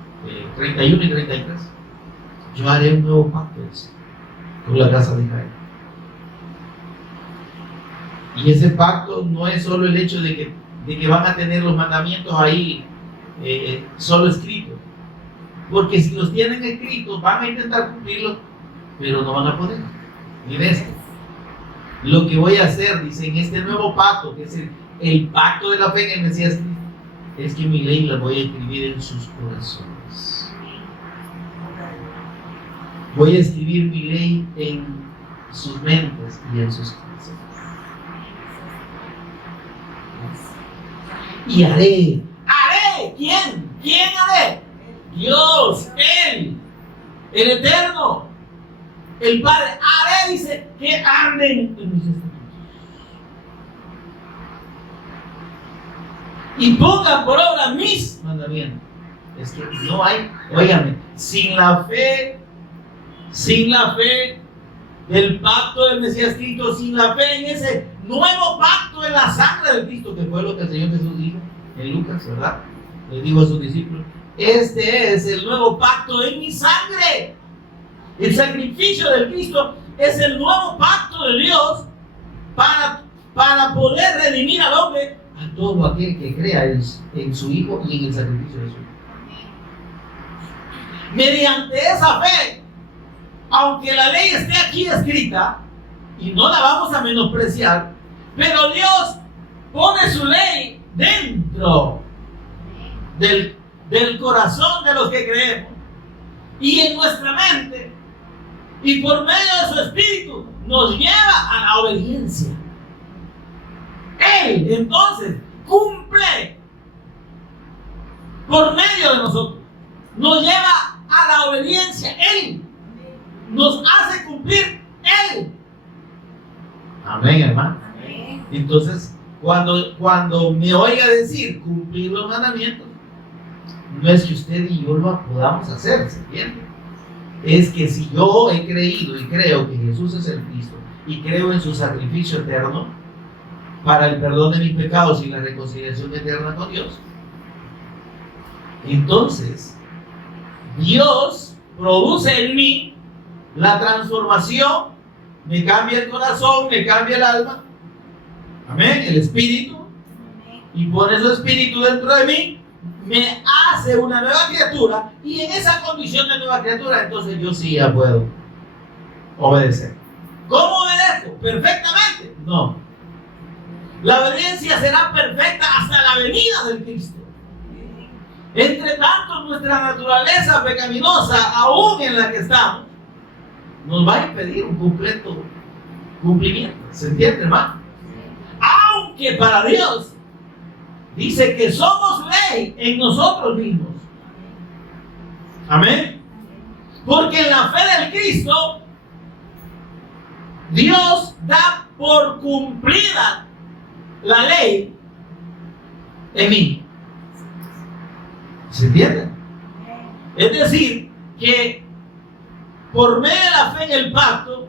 31 y 33. Yo haré un nuevo pacto con la casa de Israel. Y ese pacto no es solo el hecho de que van a tener los mandamientos ahí solo escritos, porque si los tienen escritos van a intentar cumplirlos, pero no van a poder. Miren esto, lo que voy a hacer, dice, en este nuevo pacto, que es el pacto de la fe en el Mesías Cristo, es que mi ley la voy a escribir en sus corazones. Voy a escribir mi ley en sus mentes y en sus corazones. Y haré. ¿Quién? ¿Quién haré? Dios, Él, el Eterno, el Padre. Haré, dice, que anden en mis estatutos. Y pongan por obra mis mandamientos. Es que no hay, óigame, sin la fe del pacto del Mesías Cristo, sin la fe en ese nuevo pacto en la sangre de Cristo, que fue lo que el Señor Jesús dijo en Lucas, ¿verdad? Le dijo a sus discípulos: este es el nuevo pacto en mi sangre. El sacrificio de Cristo es el nuevo pacto de Dios para poder redimir al hombre, a todo aquel que crea en su Hijo y en el sacrificio de su Hijo. Mediante esa fe, aunque la ley esté aquí escrita, y no la vamos a menospreciar, pero Dios pone su ley dentro del corazón de los que creemos y en nuestra mente, y por medio de su Espíritu nos lleva a la obediencia. Él entonces cumple por medio de nosotros, nos lleva a la obediencia. Él nos hace cumplir Él. Amén, hermano. Amén. Entonces, cuando me oiga decir cumplir los mandamientos, no es que usted y yo lo podamos hacer, ¿se entiende? Es que si yo he creído y creo que Jesús es el Cristo y creo en su sacrificio eterno para el perdón de mis pecados y la reconciliación eterna con Dios, entonces Dios produce en mí la transformación, me cambia el corazón, me cambia el alma, amén, el espíritu, y pone su espíritu dentro de mí, me hace una nueva criatura, y en esa condición de nueva criatura, entonces yo sí ya puedo obedecer. ¿Cómo obedezco? ¿Perfectamente? No. La obediencia será perfecta hasta la venida del Cristo. Entre tanto, nuestra naturaleza pecaminosa, aún en la que estamos, nos va a impedir un completo cumplimiento. ¿Se entiende, hermano? Aunque para Dios dice que somos ley en nosotros mismos. Amén. Porque en la fe del Cristo, Dios da por cumplida la ley en mí. ¿Se entiende? Es decir, que por medio de la fe en el pacto,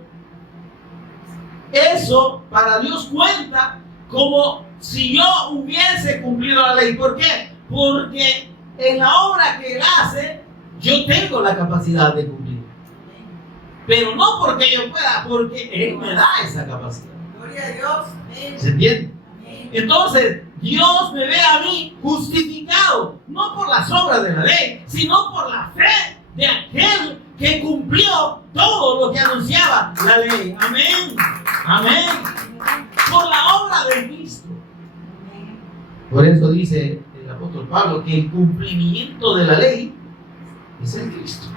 eso para Dios cuenta como si yo hubiese cumplido la ley. ¿Por qué? Porque en la obra que Él hace, yo tengo la capacidad de cumplir. Pero no porque yo pueda, porque Él me da esa capacidad. Gloria a Dios. ¿Se entiende? Entonces, Dios me ve a mí justificado, no por las obras de la ley, sino por la fe de aquel que cumplió todo lo que anunciaba la ley. Amén. Amén. Por la obra de Cristo. Por eso dice el apóstol Pablo que el cumplimiento de la ley es el Cristo.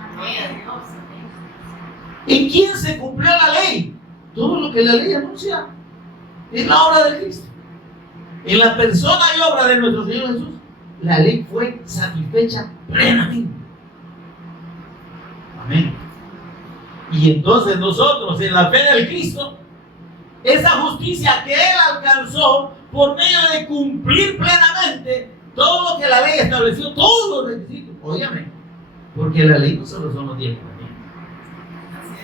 ¿En quién se cumplió la ley? Todo lo que la ley anuncia es la obra de Cristo. En la persona y obra de nuestro Señor Jesús, la ley fue satisfecha plenamente. Amén. Y entonces nosotros, en la fe del Cristo, esa justicia que Él alcanzó por medio de cumplir plenamente todo lo que la ley estableció, todos los requisitos, óyame, porque la ley no solo son los 10 mandamientos. Así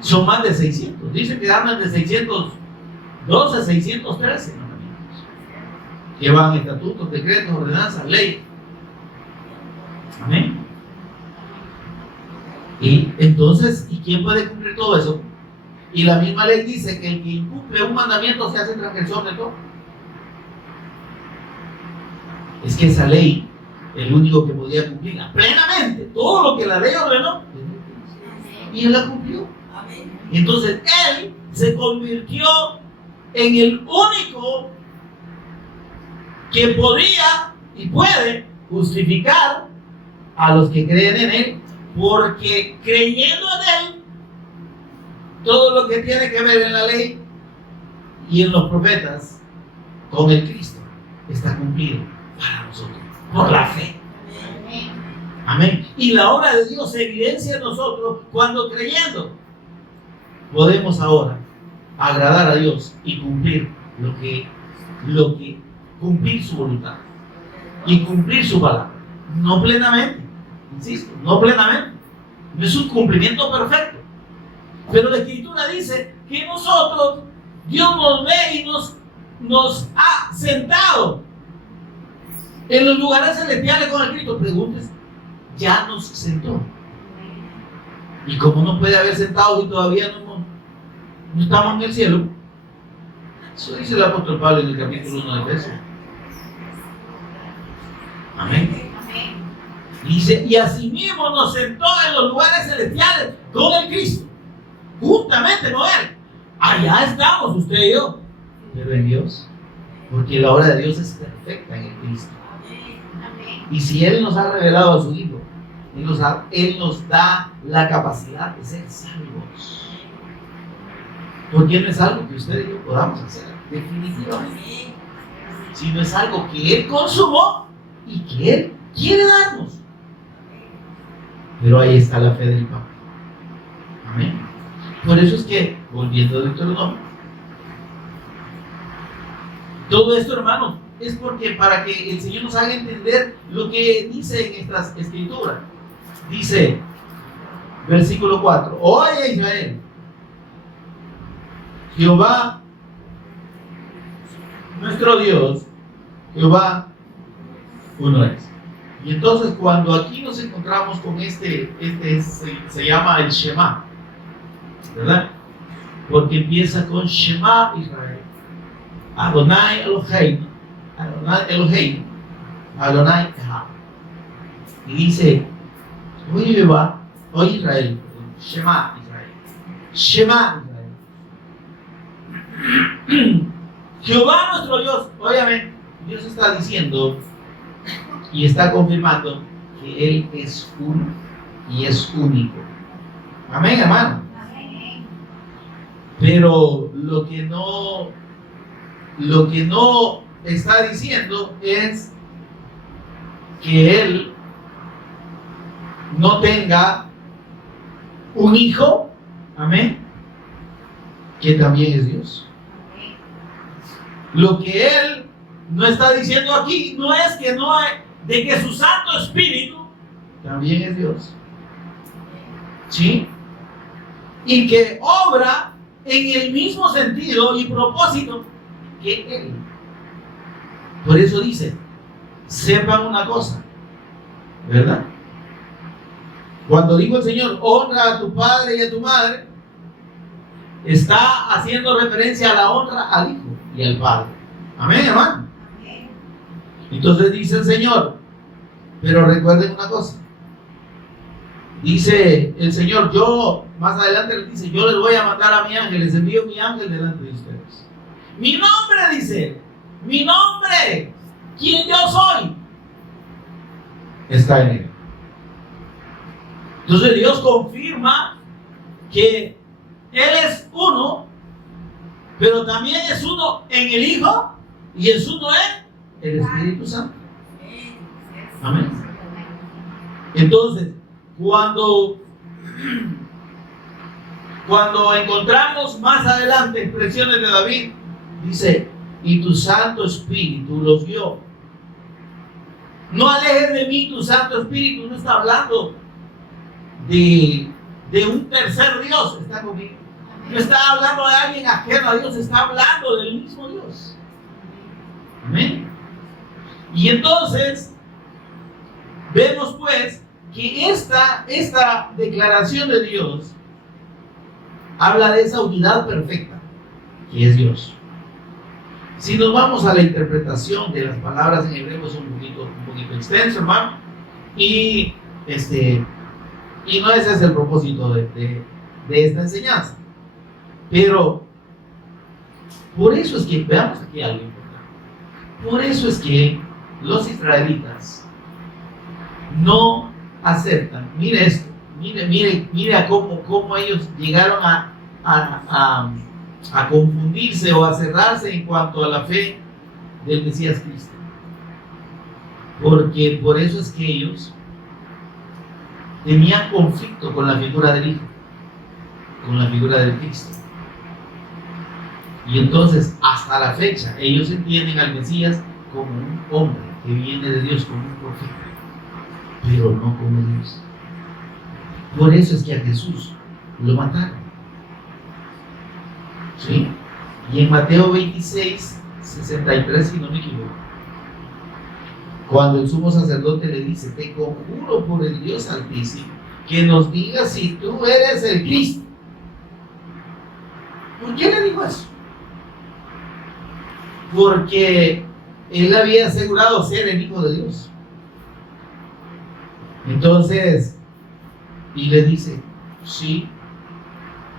es. Son más de 600. Dice que andan de 612 a 613 mandamientos. Que van estatutos, decretos, ordenanzas, leyes. Amén. Y entonces, ¿y quién puede cumplir todo eso? Y la misma ley dice que el que incumple un mandamiento se hace transgresor de todo. Es que esa ley, el único que podía cumplirla plenamente, todo lo que la ley ordenó, y él la cumplió. Entonces él se convirtió en el único que podría y puede justificar a los que creen en él, porque creyendo en él, todo lo que tiene que ver en la ley y en los profetas con el Cristo está cumplido para nosotros, por la fe. Amén. Y la obra de Dios se evidencia en nosotros cuando creyendo podemos ahora agradar a Dios y cumplir cumplir su voluntad y cumplir su palabra. No plenamente, insisto, no plenamente. No es un cumplimiento perfecto. Pero la Escritura dice que nosotros, Dios nos ve y nos ha sentado en los lugares celestiales con el Cristo. Preguntes, ya nos sentó. Y como no puede haber sentado y todavía no estamos en el cielo, eso dice el apóstol Pablo en el capítulo 1 de Efesios. Amén. Dice, y asimismo nos sentó en los lugares celestiales con el Cristo, juntamente con Él. Allá estamos, usted y yo, pero en Dios, porque la obra de Dios es perfecta en el Cristo. Y si Él nos ha revelado a su Hijo, Él nos da la capacidad de ser salvos. Porque no es algo que usted y yo podamos hacer, definitivamente. Sino es algo que Él consumó y que Él quiere darnos. Pero ahí está la fe del Papa. Amén. Por eso es que, volviendo a Deuteronomio, todo esto, hermanos, es porque para que el Señor nos haga entender lo que dice en estas escrituras. Dice, versículo 4, oye Israel, Jehová, nuestro Dios, Jehová, uno es. Y entonces cuando aquí nos encontramos con este se llama el Shema, ¿verdad? Porque empieza con Shema Israel, Adonai Elohim, Adonai Elohim, Adonai Echad. Y dice, oye Jehová, oye Israel, Shema Israel, Shema Israel. Jehová nuestro Dios, óyame, Dios está diciendo y está confirmando que Él es uno y es único. Amén, hermano. Pero lo que no está diciendo es que Él no tenga un hijo, amén, que también es Dios. Lo que Él no está diciendo aquí no es que no hay, de que su Santo Espíritu también es Dios, ¿sí? Y que obra en el mismo sentido y propósito que Él. Por eso dice, sepan una cosa, ¿verdad? Cuando dijo el Señor, honra a tu padre y a tu madre, está haciendo referencia a la honra al Hijo y al Padre. Amén, hermano. Entonces dice el Señor, pero recuerden una cosa. Dice el Señor, yo, más adelante le dice, yo les voy a mandar a mi ángel, les envío mi ángel delante de ustedes. Mi nombre, dice, mi nombre, quien yo soy, está en Él. Entonces Dios confirma que Él es uno, pero también es uno en el Hijo y es uno en el Espíritu Santo. Amén. Entonces, cuando encontramos más adelante expresiones de David, dice, y tu Santo Espíritu los guió. No alejes de mí tu Santo Espíritu. No está hablando de un tercer Dios. Está conmigo. No está hablando de alguien ajeno a Dios. Está hablando del mismo Dios. Amén. Y entonces vemos pues que esta declaración de Dios habla de esa unidad perfecta que es Dios. Si nos vamos a la interpretación de las palabras en hebreo, es un poquito extenso, hermano, y no ese es el propósito de esta enseñanza. Pero por eso es que, veamos aquí algo importante, por eso es que los israelitas no aceptan, mire esto, mire a cómo ellos llegaron a confundirse o a cerrarse en cuanto a la fe del Mesías Cristo. Porque por eso es que ellos tenían conflicto con la figura del Hijo, con la figura del Cristo. Y entonces, hasta la fecha, ellos entienden al Mesías como un hombre que viene de Dios, como un profeta, pero no como Dios. Por eso es que a Jesús lo mataron. ¿Sí? Y en Mateo 26, 63, si no me equivoco, cuando el sumo sacerdote le dice, te conjuro por el Dios Altísimo, que nos digas si tú eres el Cristo. ¿Por qué le dijo eso? Porque él había asegurado ser el Hijo de Dios. Entonces, y le dice, sí,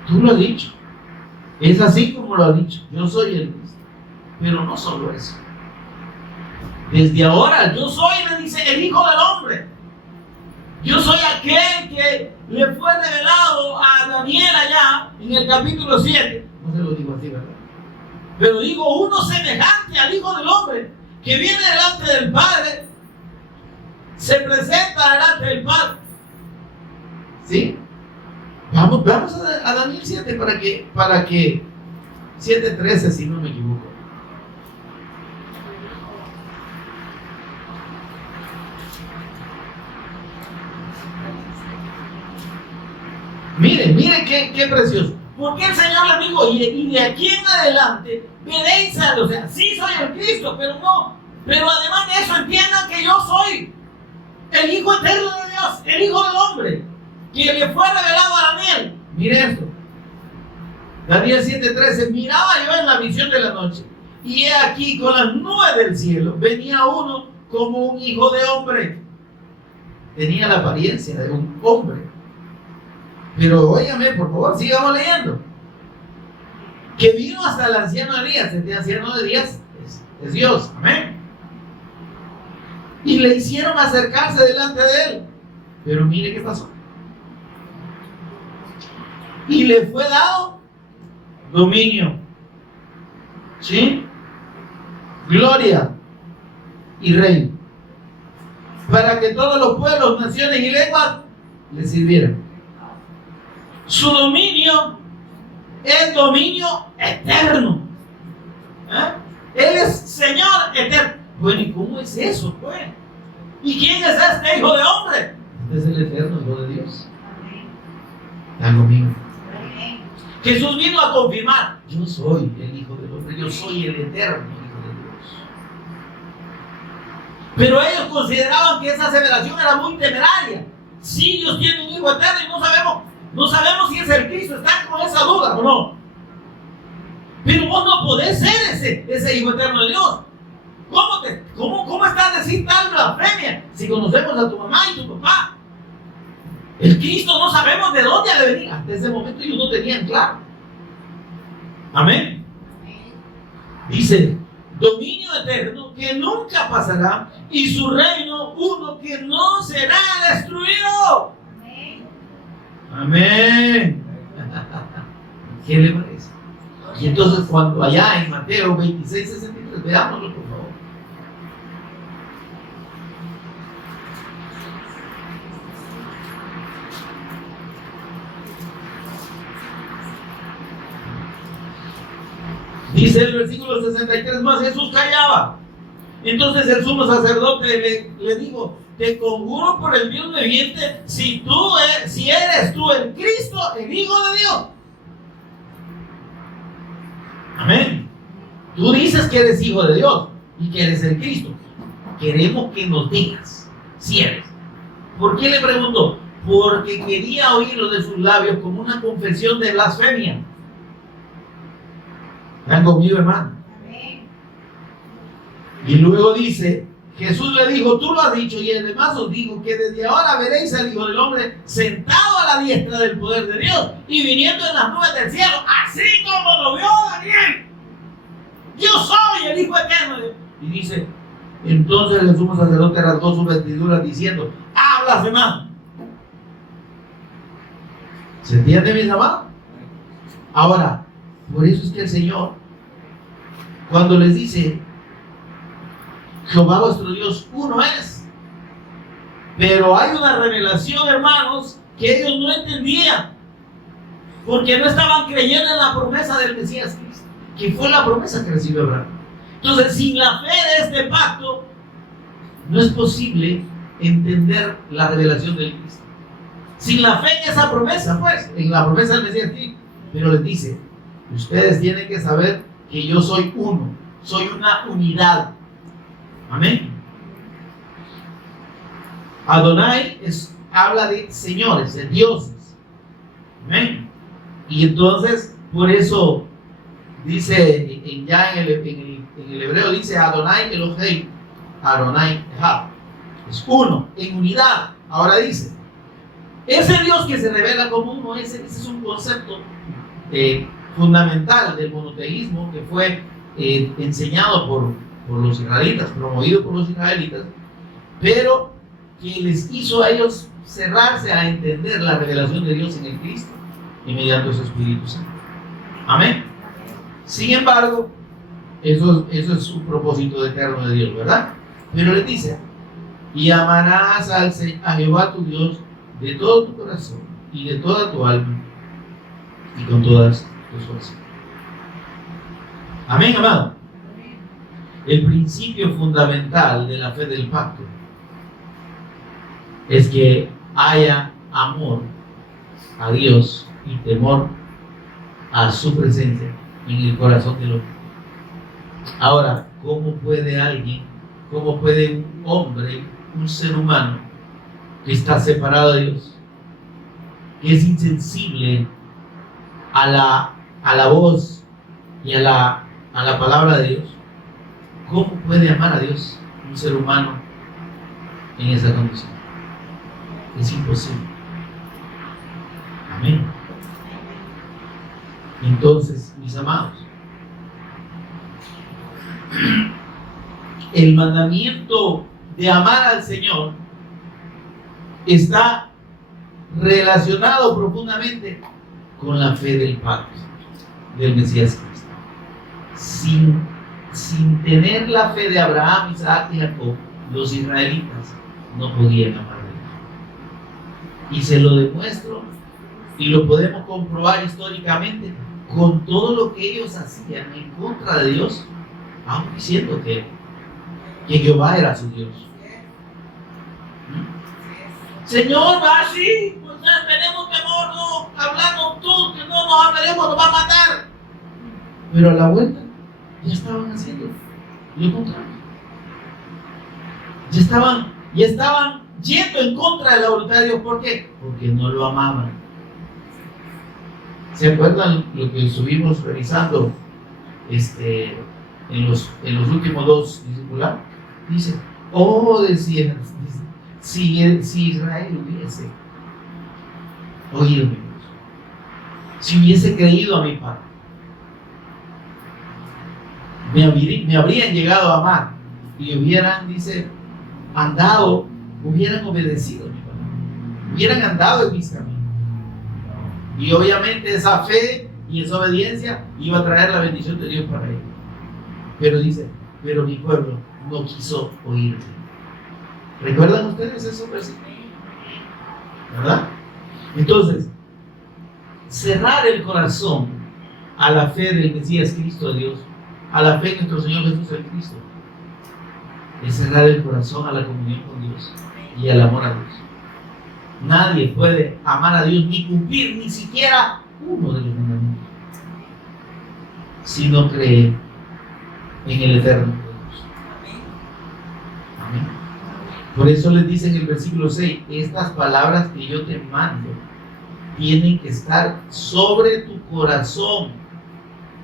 tú lo has dicho. Es así como lo ha dicho, yo soy el Cristo. Pero no solo eso. Desde ahora yo soy, le dice, el Hijo del Hombre. Yo soy aquel que le fue revelado a Daniel allá en el capítulo 7. No se lo digo así, ¿verdad? Pero digo, uno semejante al Hijo del Hombre, que viene delante del Padre, se presenta delante del Padre. ¿Sí? Vamos a Daniel 7 para que 7:13, si no me equivoco. Miren qué precioso. Porque el Señor le dijo, y de aquí en adelante veréis a Dios. O sea, sí soy el Cristo, pero no. Pero además de eso, entiendan que yo soy el Hijo eterno de Dios, el Hijo del Hombre, que le fue revelado a Daniel. Mire esto. Daniel 7:13, miraba yo en la visión de la noche, y he aquí con las nubes del cielo venía uno como un hijo de hombre. Tenía la apariencia de un hombre. Pero óigame, por favor, sigamos leyendo. Que vino hasta el anciano de Elías. Este anciano de Elías es Dios. Amén. Y le hicieron acercarse delante de él. Pero mire qué pasó. Y le fue dado dominio, ¿sí? Gloria y reino, para que todos los pueblos, naciones y lenguas le sirvieran. Su dominio es dominio eterno. Él es Señor eterno. Bueno, ¿y cómo es eso, pues? ¿Y quién es este Hijo de Hombre? Este es el eterno Hijo de Dios. Están conmigo. Jesús vino a confirmar, yo soy el Hijo del Hombre, yo soy el eterno Hijo de Dios. Pero ellos consideraban que esa aseveración era muy temeraria. Sí, Dios tiene un Hijo eterno y no sabemos si es el Cristo. Están con esa duda o no. Pero vos no podés ser ese Hijo eterno de Dios. ¿Cómo estás a decir tal blasfemia si conocemos a tu mamá y tu papá? El Cristo no sabemos de dónde ha de venir. Hasta ese momento ellos no tenían claro. Amén. Dice, dominio eterno que nunca pasará, y su reino uno que no será destruido. Amén. ¿Qué le parece? Y entonces cuando allá en Mateo 26, 63, veámoslo por favor. Dice el versículo 63, más Jesús callaba. Entonces el sumo sacerdote le dijo: te conjuro por el Dios viviente, si eres tú el Cristo, el Hijo de Dios. Amén. Tú dices que eres hijo de Dios y que eres el Cristo. Queremos que nos digas si eres. ¿Por qué le preguntó? Porque quería oírlo de sus labios como una confesión de blasfemia. ¿Están conmigo, hermano? Amén. Y luego dice, Jesús le dijo: tú lo has dicho, y además os digo que desde ahora veréis al Hijo del Hombre sentado a la diestra del poder de Dios y viniendo en las nubes del cielo, así como lo vio Daniel. Yo soy el Hijo eterno de Dios. Y dice, entonces el sumo sacerdote rasgó sus vestiduras diciendo: hablas de más. ¿Se entiende, mis amados? Ahora, por eso es que el Señor, cuando les dice: Jehová vuestro Dios uno es, pero hay una revelación, hermanos, que ellos no entendían, porque no estaban creyendo en la promesa del Mesías Cristo, que fue la promesa que recibió Abraham. Entonces, sin la fe de este pacto, no es posible entender la revelación del Cristo. Sin la fe en esa promesa, pues, en la promesa del Mesías Cristo. Pero les dice: ustedes tienen que saber que yo soy uno, soy una unidad. Amén. Adonai habla de señores, de dioses. Amén. Y entonces, por eso dice, ya en el hebreo dice Adonai Elohim, Adonai Echad. Es uno, en unidad. Ahora dice, ese Dios que se revela como uno, ese es un concepto fundamental del monoteísmo que fue enseñado por los israelitas, promovido por los israelitas, pero que les hizo a ellos cerrarse a entender la revelación de Dios en el Cristo y mediante su Espíritu Santo. Amén. Sin embargo, eso es un propósito eterno de Dios, ¿verdad? Pero les dice: y amarás a Jehová tu Dios de todo tu corazón y de toda tu alma y con todas tus fuerzas. Amén, amado. El principio fundamental de la fe del pacto es que haya amor a Dios y temor a su presencia en el corazón del hombre. Ahora, ¿cómo puede un hombre, un ser humano que está separado de Dios, que es insensible a la voz y a la palabra de Dios, cómo puede amar a Dios un ser humano en esa condición? Es imposible. Amén. Entonces, mis amados, el mandamiento de amar al Señor está relacionado profundamente con la fe del pacto del Mesías Cristo. Sin tener la fe de Abraham, Isaac y Jacob, los israelitas no podían amar a Dios. Y se lo demuestro y lo podemos comprobar históricamente con todo lo que ellos hacían en contra de Dios, aun diciendo que Jehová era su Dios. Señor, va así, pues tenemos temor, no, hablando tú, que no nos hablaremos, nos va a matar. Pero a la vuelta ya estaban haciendo lo contrario. Ya estaban yendo en contra de la voluntad de Dios. ¿Por qué? Porque no lo amaban. ¿Se acuerdan lo que estuvimos revisando en los últimos dos discipulados? Dice: decía, si Israel hubiese oído mi voz, si hubiese creído a mi Padre, me habrían llegado a amar y hubieran, dice, hubieran obedecido a mi Padre, hubieran andado en mis caminos. Y obviamente esa fe y esa obediencia iba a traer la bendición de Dios para ellos. Pero dice: pero mi pueblo no quiso oírme. ¿Recuerdan ustedes esos versículos? ¿Verdad? Entonces, cerrar el corazón a la fe del Mesías Cristo de Dios, a la fe en nuestro Señor Jesús el Cristo, es cerrar el corazón a la comunión con Dios y al amor a Dios. Nadie puede amar a Dios ni cumplir ni siquiera uno de los mandamientos si no cree en el eterno Dios. Amén. Por eso les dice en el versículo 6, estas palabras que yo te mando tienen que estar sobre tu corazón.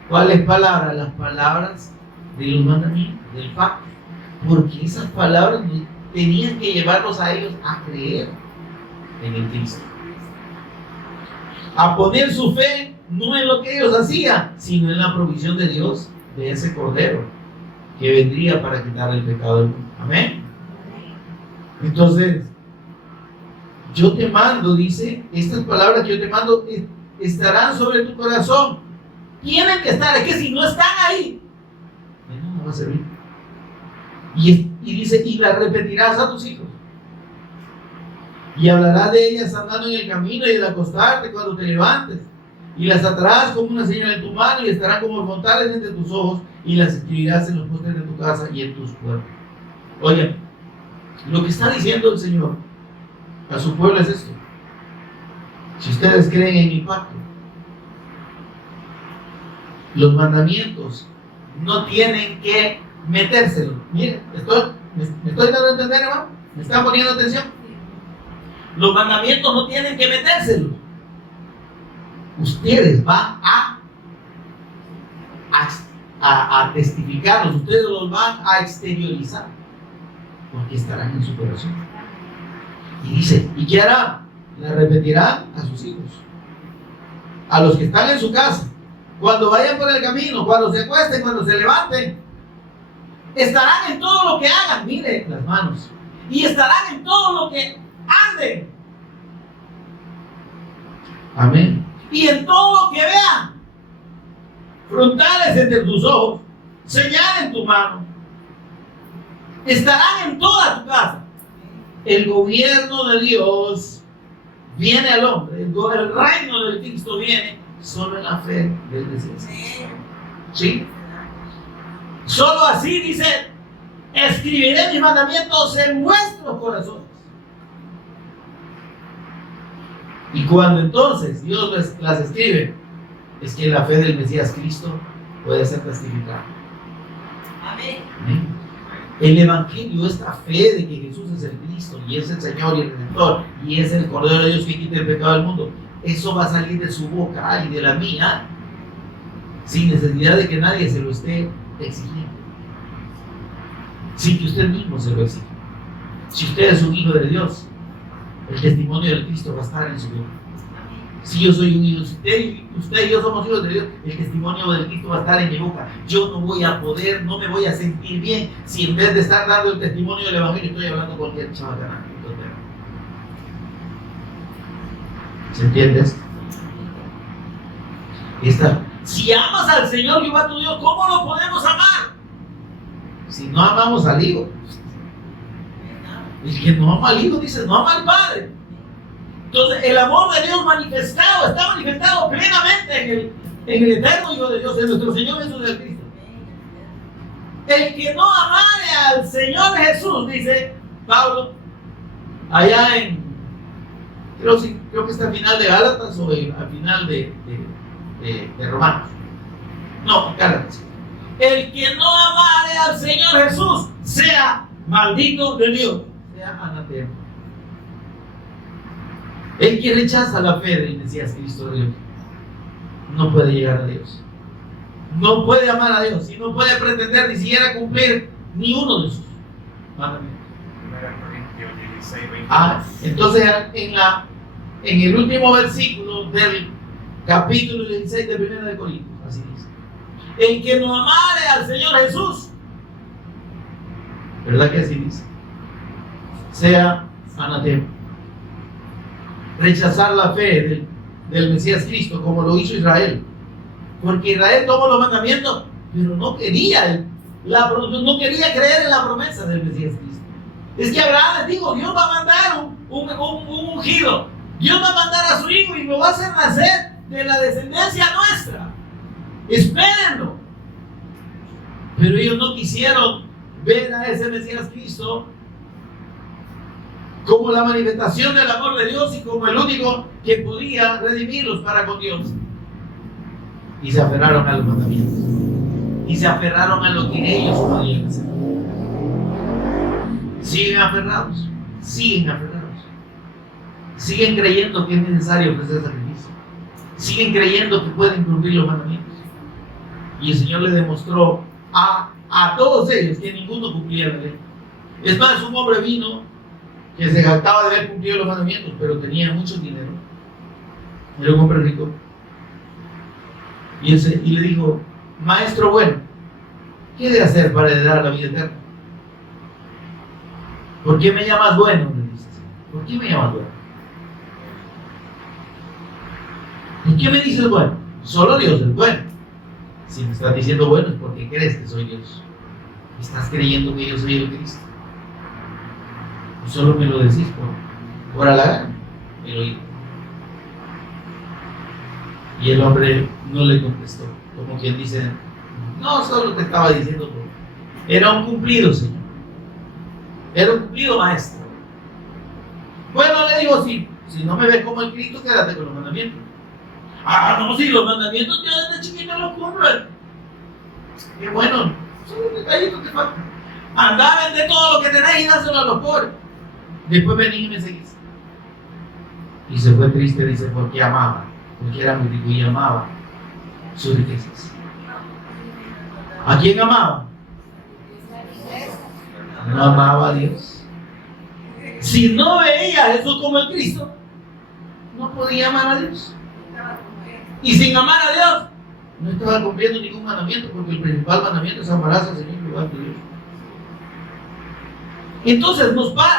¿Cuáles palabras? Las palabras de los mandamientos, del pacto. Porque esas palabras tenían que llevarlos a ellos a creer en el Cristo, a poner su fe no en lo que ellos hacían, sino en la provisión de Dios de ese Cordero que vendría para quitar el pecado del mundo. Amén. Entonces, yo te mando, dice, estas palabras que yo te mando estarán sobre tu corazón. Tienen que estar, es que si no están ahí, no va a servir. Y dice, y las repetirás a tus hijos. Y hablarás de ellas andando en el camino y al acostarte cuando te levantes. Y las atarás como una señal en tu mano y estarán como frontales entre tus ojos y las escribirás en los postes de tu casa y en tus puertas. Oigan, lo que está diciendo el Señor a su pueblo es esto. Si ustedes creen en mi pacto, los mandamientos no tienen que metérselo. Miren, ¿me estoy dando a entender, hermano? ¿Me están poniendo atención? Los mandamientos no tienen que metérselo. Ustedes van a testificarlos, ustedes los van a exteriorizar, porque estarán en su corazón. Y dice, ¿y qué harán? La repetirán a sus hijos, a los que están en su casa, cuando vayan por el camino, cuando se acuesten, cuando se levanten. Estarán en todo lo que hagan, miren las manos, y estarán en todo lo que anden. Amén. Y en todo lo que vean, frontales entre tus ojos, señal en tu mano, estarán en toda tu casa. El gobierno de Dios viene al hombre, el reino del Cristo viene solo en la fe del Mesías. ¿Sí? Solo así dice, escribiré mis mandamientos en vuestros corazones. Y cuando entonces Dios las escribe, es que la fe del Mesías Cristo puede ser testificada. Amén. Amén. El Evangelio, esta fe de que Jesús es el Cristo y es el Señor y el Redentor y es el Cordero de Dios que quita el pecado del mundo, eso va a salir de su boca y de la mía sin necesidad de que nadie se lo esté exigiendo, sin que usted mismo se lo exija. Si usted es un hijo de Dios, el testimonio del Cristo va a estar en su boca. Si yo soy un hijo, si usted y yo somos hijos de Dios, el testimonio del Cristo va a estar en mi boca. Yo no voy a poder, no me voy a sentir bien si en vez de estar dando el testimonio del Evangelio estoy hablando con cualquier chabacana. ¿Se entiende esto? Si amas al Señor Jehová tu Dios, ¿cómo lo podemos amar? Si no amamos al Hijo. El que no ama al Hijo dice, no ama al Padre. Entonces, el amor de Dios está manifestado plenamente en el eterno Hijo de Dios, en nuestro Señor Jesús del Cristo. El que no amare al Señor Jesús, dice Pablo, allá creo que está al final de Gálatas o al final de Romanos. No, Gálatas. El que no amare al Señor Jesús, sea maldito de Dios, sea anatema. El que rechaza la fe del Mesías Cristo de Dios no puede llegar a Dios, no puede amar a Dios y no puede pretender ni siquiera cumplir ni uno de sus mandamientos. Entonces en el último versículo del capítulo 16 de 1 de Corintios, así dice: el que no amare al Señor Jesús, ¿verdad que así dice? Sea anatema. Rechazar la fe del Mesías Cristo, como lo hizo Israel, porque Israel tomó los mandamientos, pero no quería creer en la promesa del Mesías Cristo. Es que Abraham les dijo, Dios va a mandar un ungido, Dios va a mandar a su hijo y lo va a hacer nacer de la descendencia nuestra. Espérenlo. Pero ellos no quisieron ver a ese Mesías Cristo como la manifestación del amor de Dios y como el único que podía redimirlos para con Dios. Y se aferraron a los mandamientos. Y se aferraron a lo que ellos podían hacer. Siguen aferrados. Siguen aferrados. Siguen creyendo que es necesario ofrecer sacrificio. Siguen creyendo que pueden cumplir los mandamientos. Y el Señor le demostró a todos ellos que ninguno cumplía la ley. Es más, un hombre vino que se jactaba de haber cumplido los mandamientos, pero tenía mucho dinero. Era un hombre rico. Y le dijo: maestro bueno, ¿qué he de hacer para heredar la vida eterna? ¿Por qué me llamas bueno? Le dice. ¿Por qué me llamas bueno? ¿Por qué me dices bueno? Solo Dios es bueno. Si me estás diciendo bueno es porque crees que soy Dios. Estás creyendo que yo soy el Cristo. Y solo me lo decís por halagar. Me lo digo. Y el hombre no le contestó. Como quien dice: no, solo te estaba diciendo todo. Era un cumplido, Señor. Era un cumplido, maestro. Bueno, le digo: si no me ves como el Cristo, quédate con los mandamientos. No, si los mandamientos yo desde chiquito los cumplo. Qué bueno, solo un detallito te falta. Andá a vender todo lo que tenés y dáselo a los pobres. Después venís y me seguís. Y se fue triste, dice, porque amaba. Porque era muy rico y amaba sus riquezas. ¿A quién amaba? No amaba a Dios. Si no veía a Jesús como el Cristo, no podía amar a Dios. Y sin amar a Dios, no estaba cumpliendo ningún mandamiento, porque el principal mandamiento es amarás al Señor igual que Dios. Entonces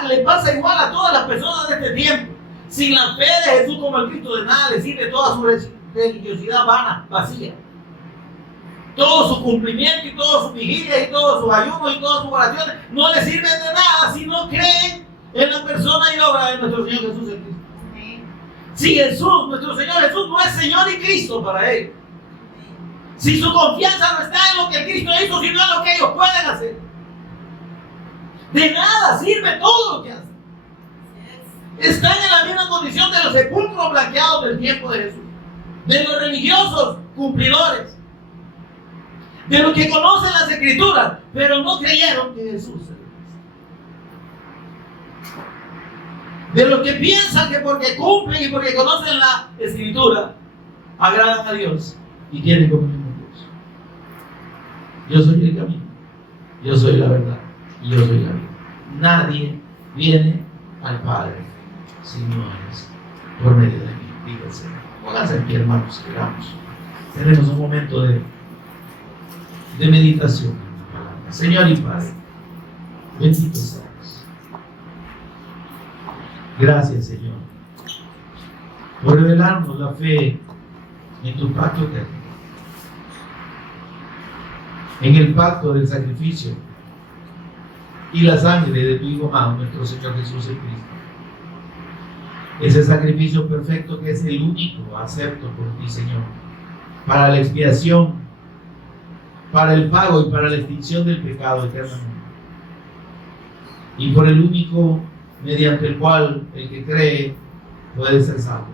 le pasa igual a todas las personas de este tiempo. Sin la fe de Jesús como el Cristo, de nada le sirve toda su religiosidad vana, vacía. Todo su cumplimiento y todas sus vigilias y todos sus ayunos y todas sus oraciones no le sirven de nada si no creen en la persona y obra de nuestro Señor Jesús el Cristo. Si Jesús, nuestro Señor Jesús, no es Señor y Cristo para ellos, si su confianza no está en lo que el Cristo hizo, sino en lo que ellos pueden hacer, de nada sirve todo lo que hacen. Están en la misma condición de los sepulcros blanqueados del tiempo de Jesús, de los religiosos cumplidores, de los que conocen las Escrituras, pero no creyeron que Jesús era Cristo. De los que piensan que porque cumplen y porque conocen la Escritura, agradan a Dios y tienen comunión con Dios. Yo soy el camino, yo soy la verdad y yo soy la vida. Nadie viene al Padre si no es por medio de mí, diga el Señor. Pónganse aquí, hermanos, que oramos. Tenemos un momento de meditación. Señor y Padre, bendito seas. Gracias, Señor, por revelarnos la fe en tu pacto eterno, en el pacto del sacrificio y la sangre de tu Hijo amado, nuestro Señor Jesús el Cristo. Ese sacrificio perfecto que es el único acepto por ti, Señor, para la expiación, para el pago y para la extinción del pecado eternamente. Y por el único mediante el cual el que cree puede ser salvo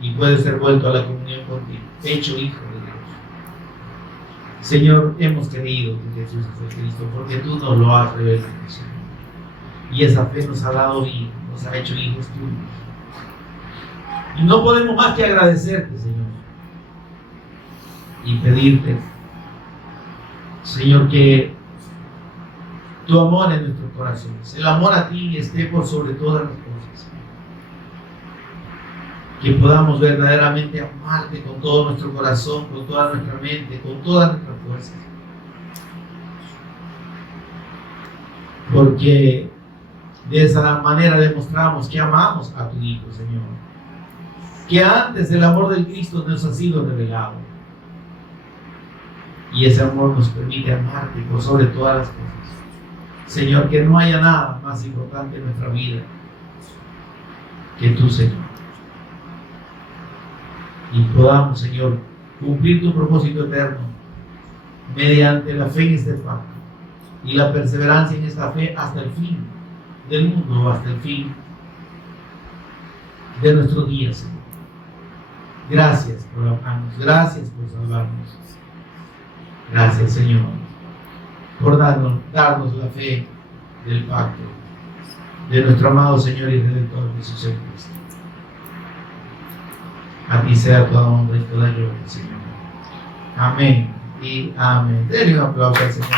y puede ser vuelto a la comunión contigo, hecho hijo de Dios. Señor, hemos creído que Jesús es el Cristo porque tú nos lo has revelado, Señor. Y esa fe nos ha dado vida, nos ha hecho hijos tuyos. Y no podemos más que agradecerte, Señor, y pedirte, Señor, que tu amor en nuestros corazones, el amor a ti esté por sobre todas las cosas. Que podamos verdaderamente amarte con todo nuestro corazón, con toda nuestra mente, con todas nuestras fuerzas. Porque de esa manera demostramos que amamos a tu Hijo, Señor. Que antes el amor del Cristo nos ha sido revelado. Y ese amor nos permite amarte por sobre todas las cosas. Señor, que no haya nada más importante en nuestra vida que tú, Señor. Y podamos, Señor, cumplir tu propósito eterno mediante la fe en este pacto y la perseverancia en esta fe hasta el fin del mundo, hasta el fin de nuestros días, Señor. Gracias por amarnos, gracias por salvarnos. Gracias, Señor, por darnos la fe del pacto de nuestro amado Señor y Redentor Jesucristo. A ti sea toda honra y toda gloria, Señor. Amén y amén. Denle un aplauso al Señor.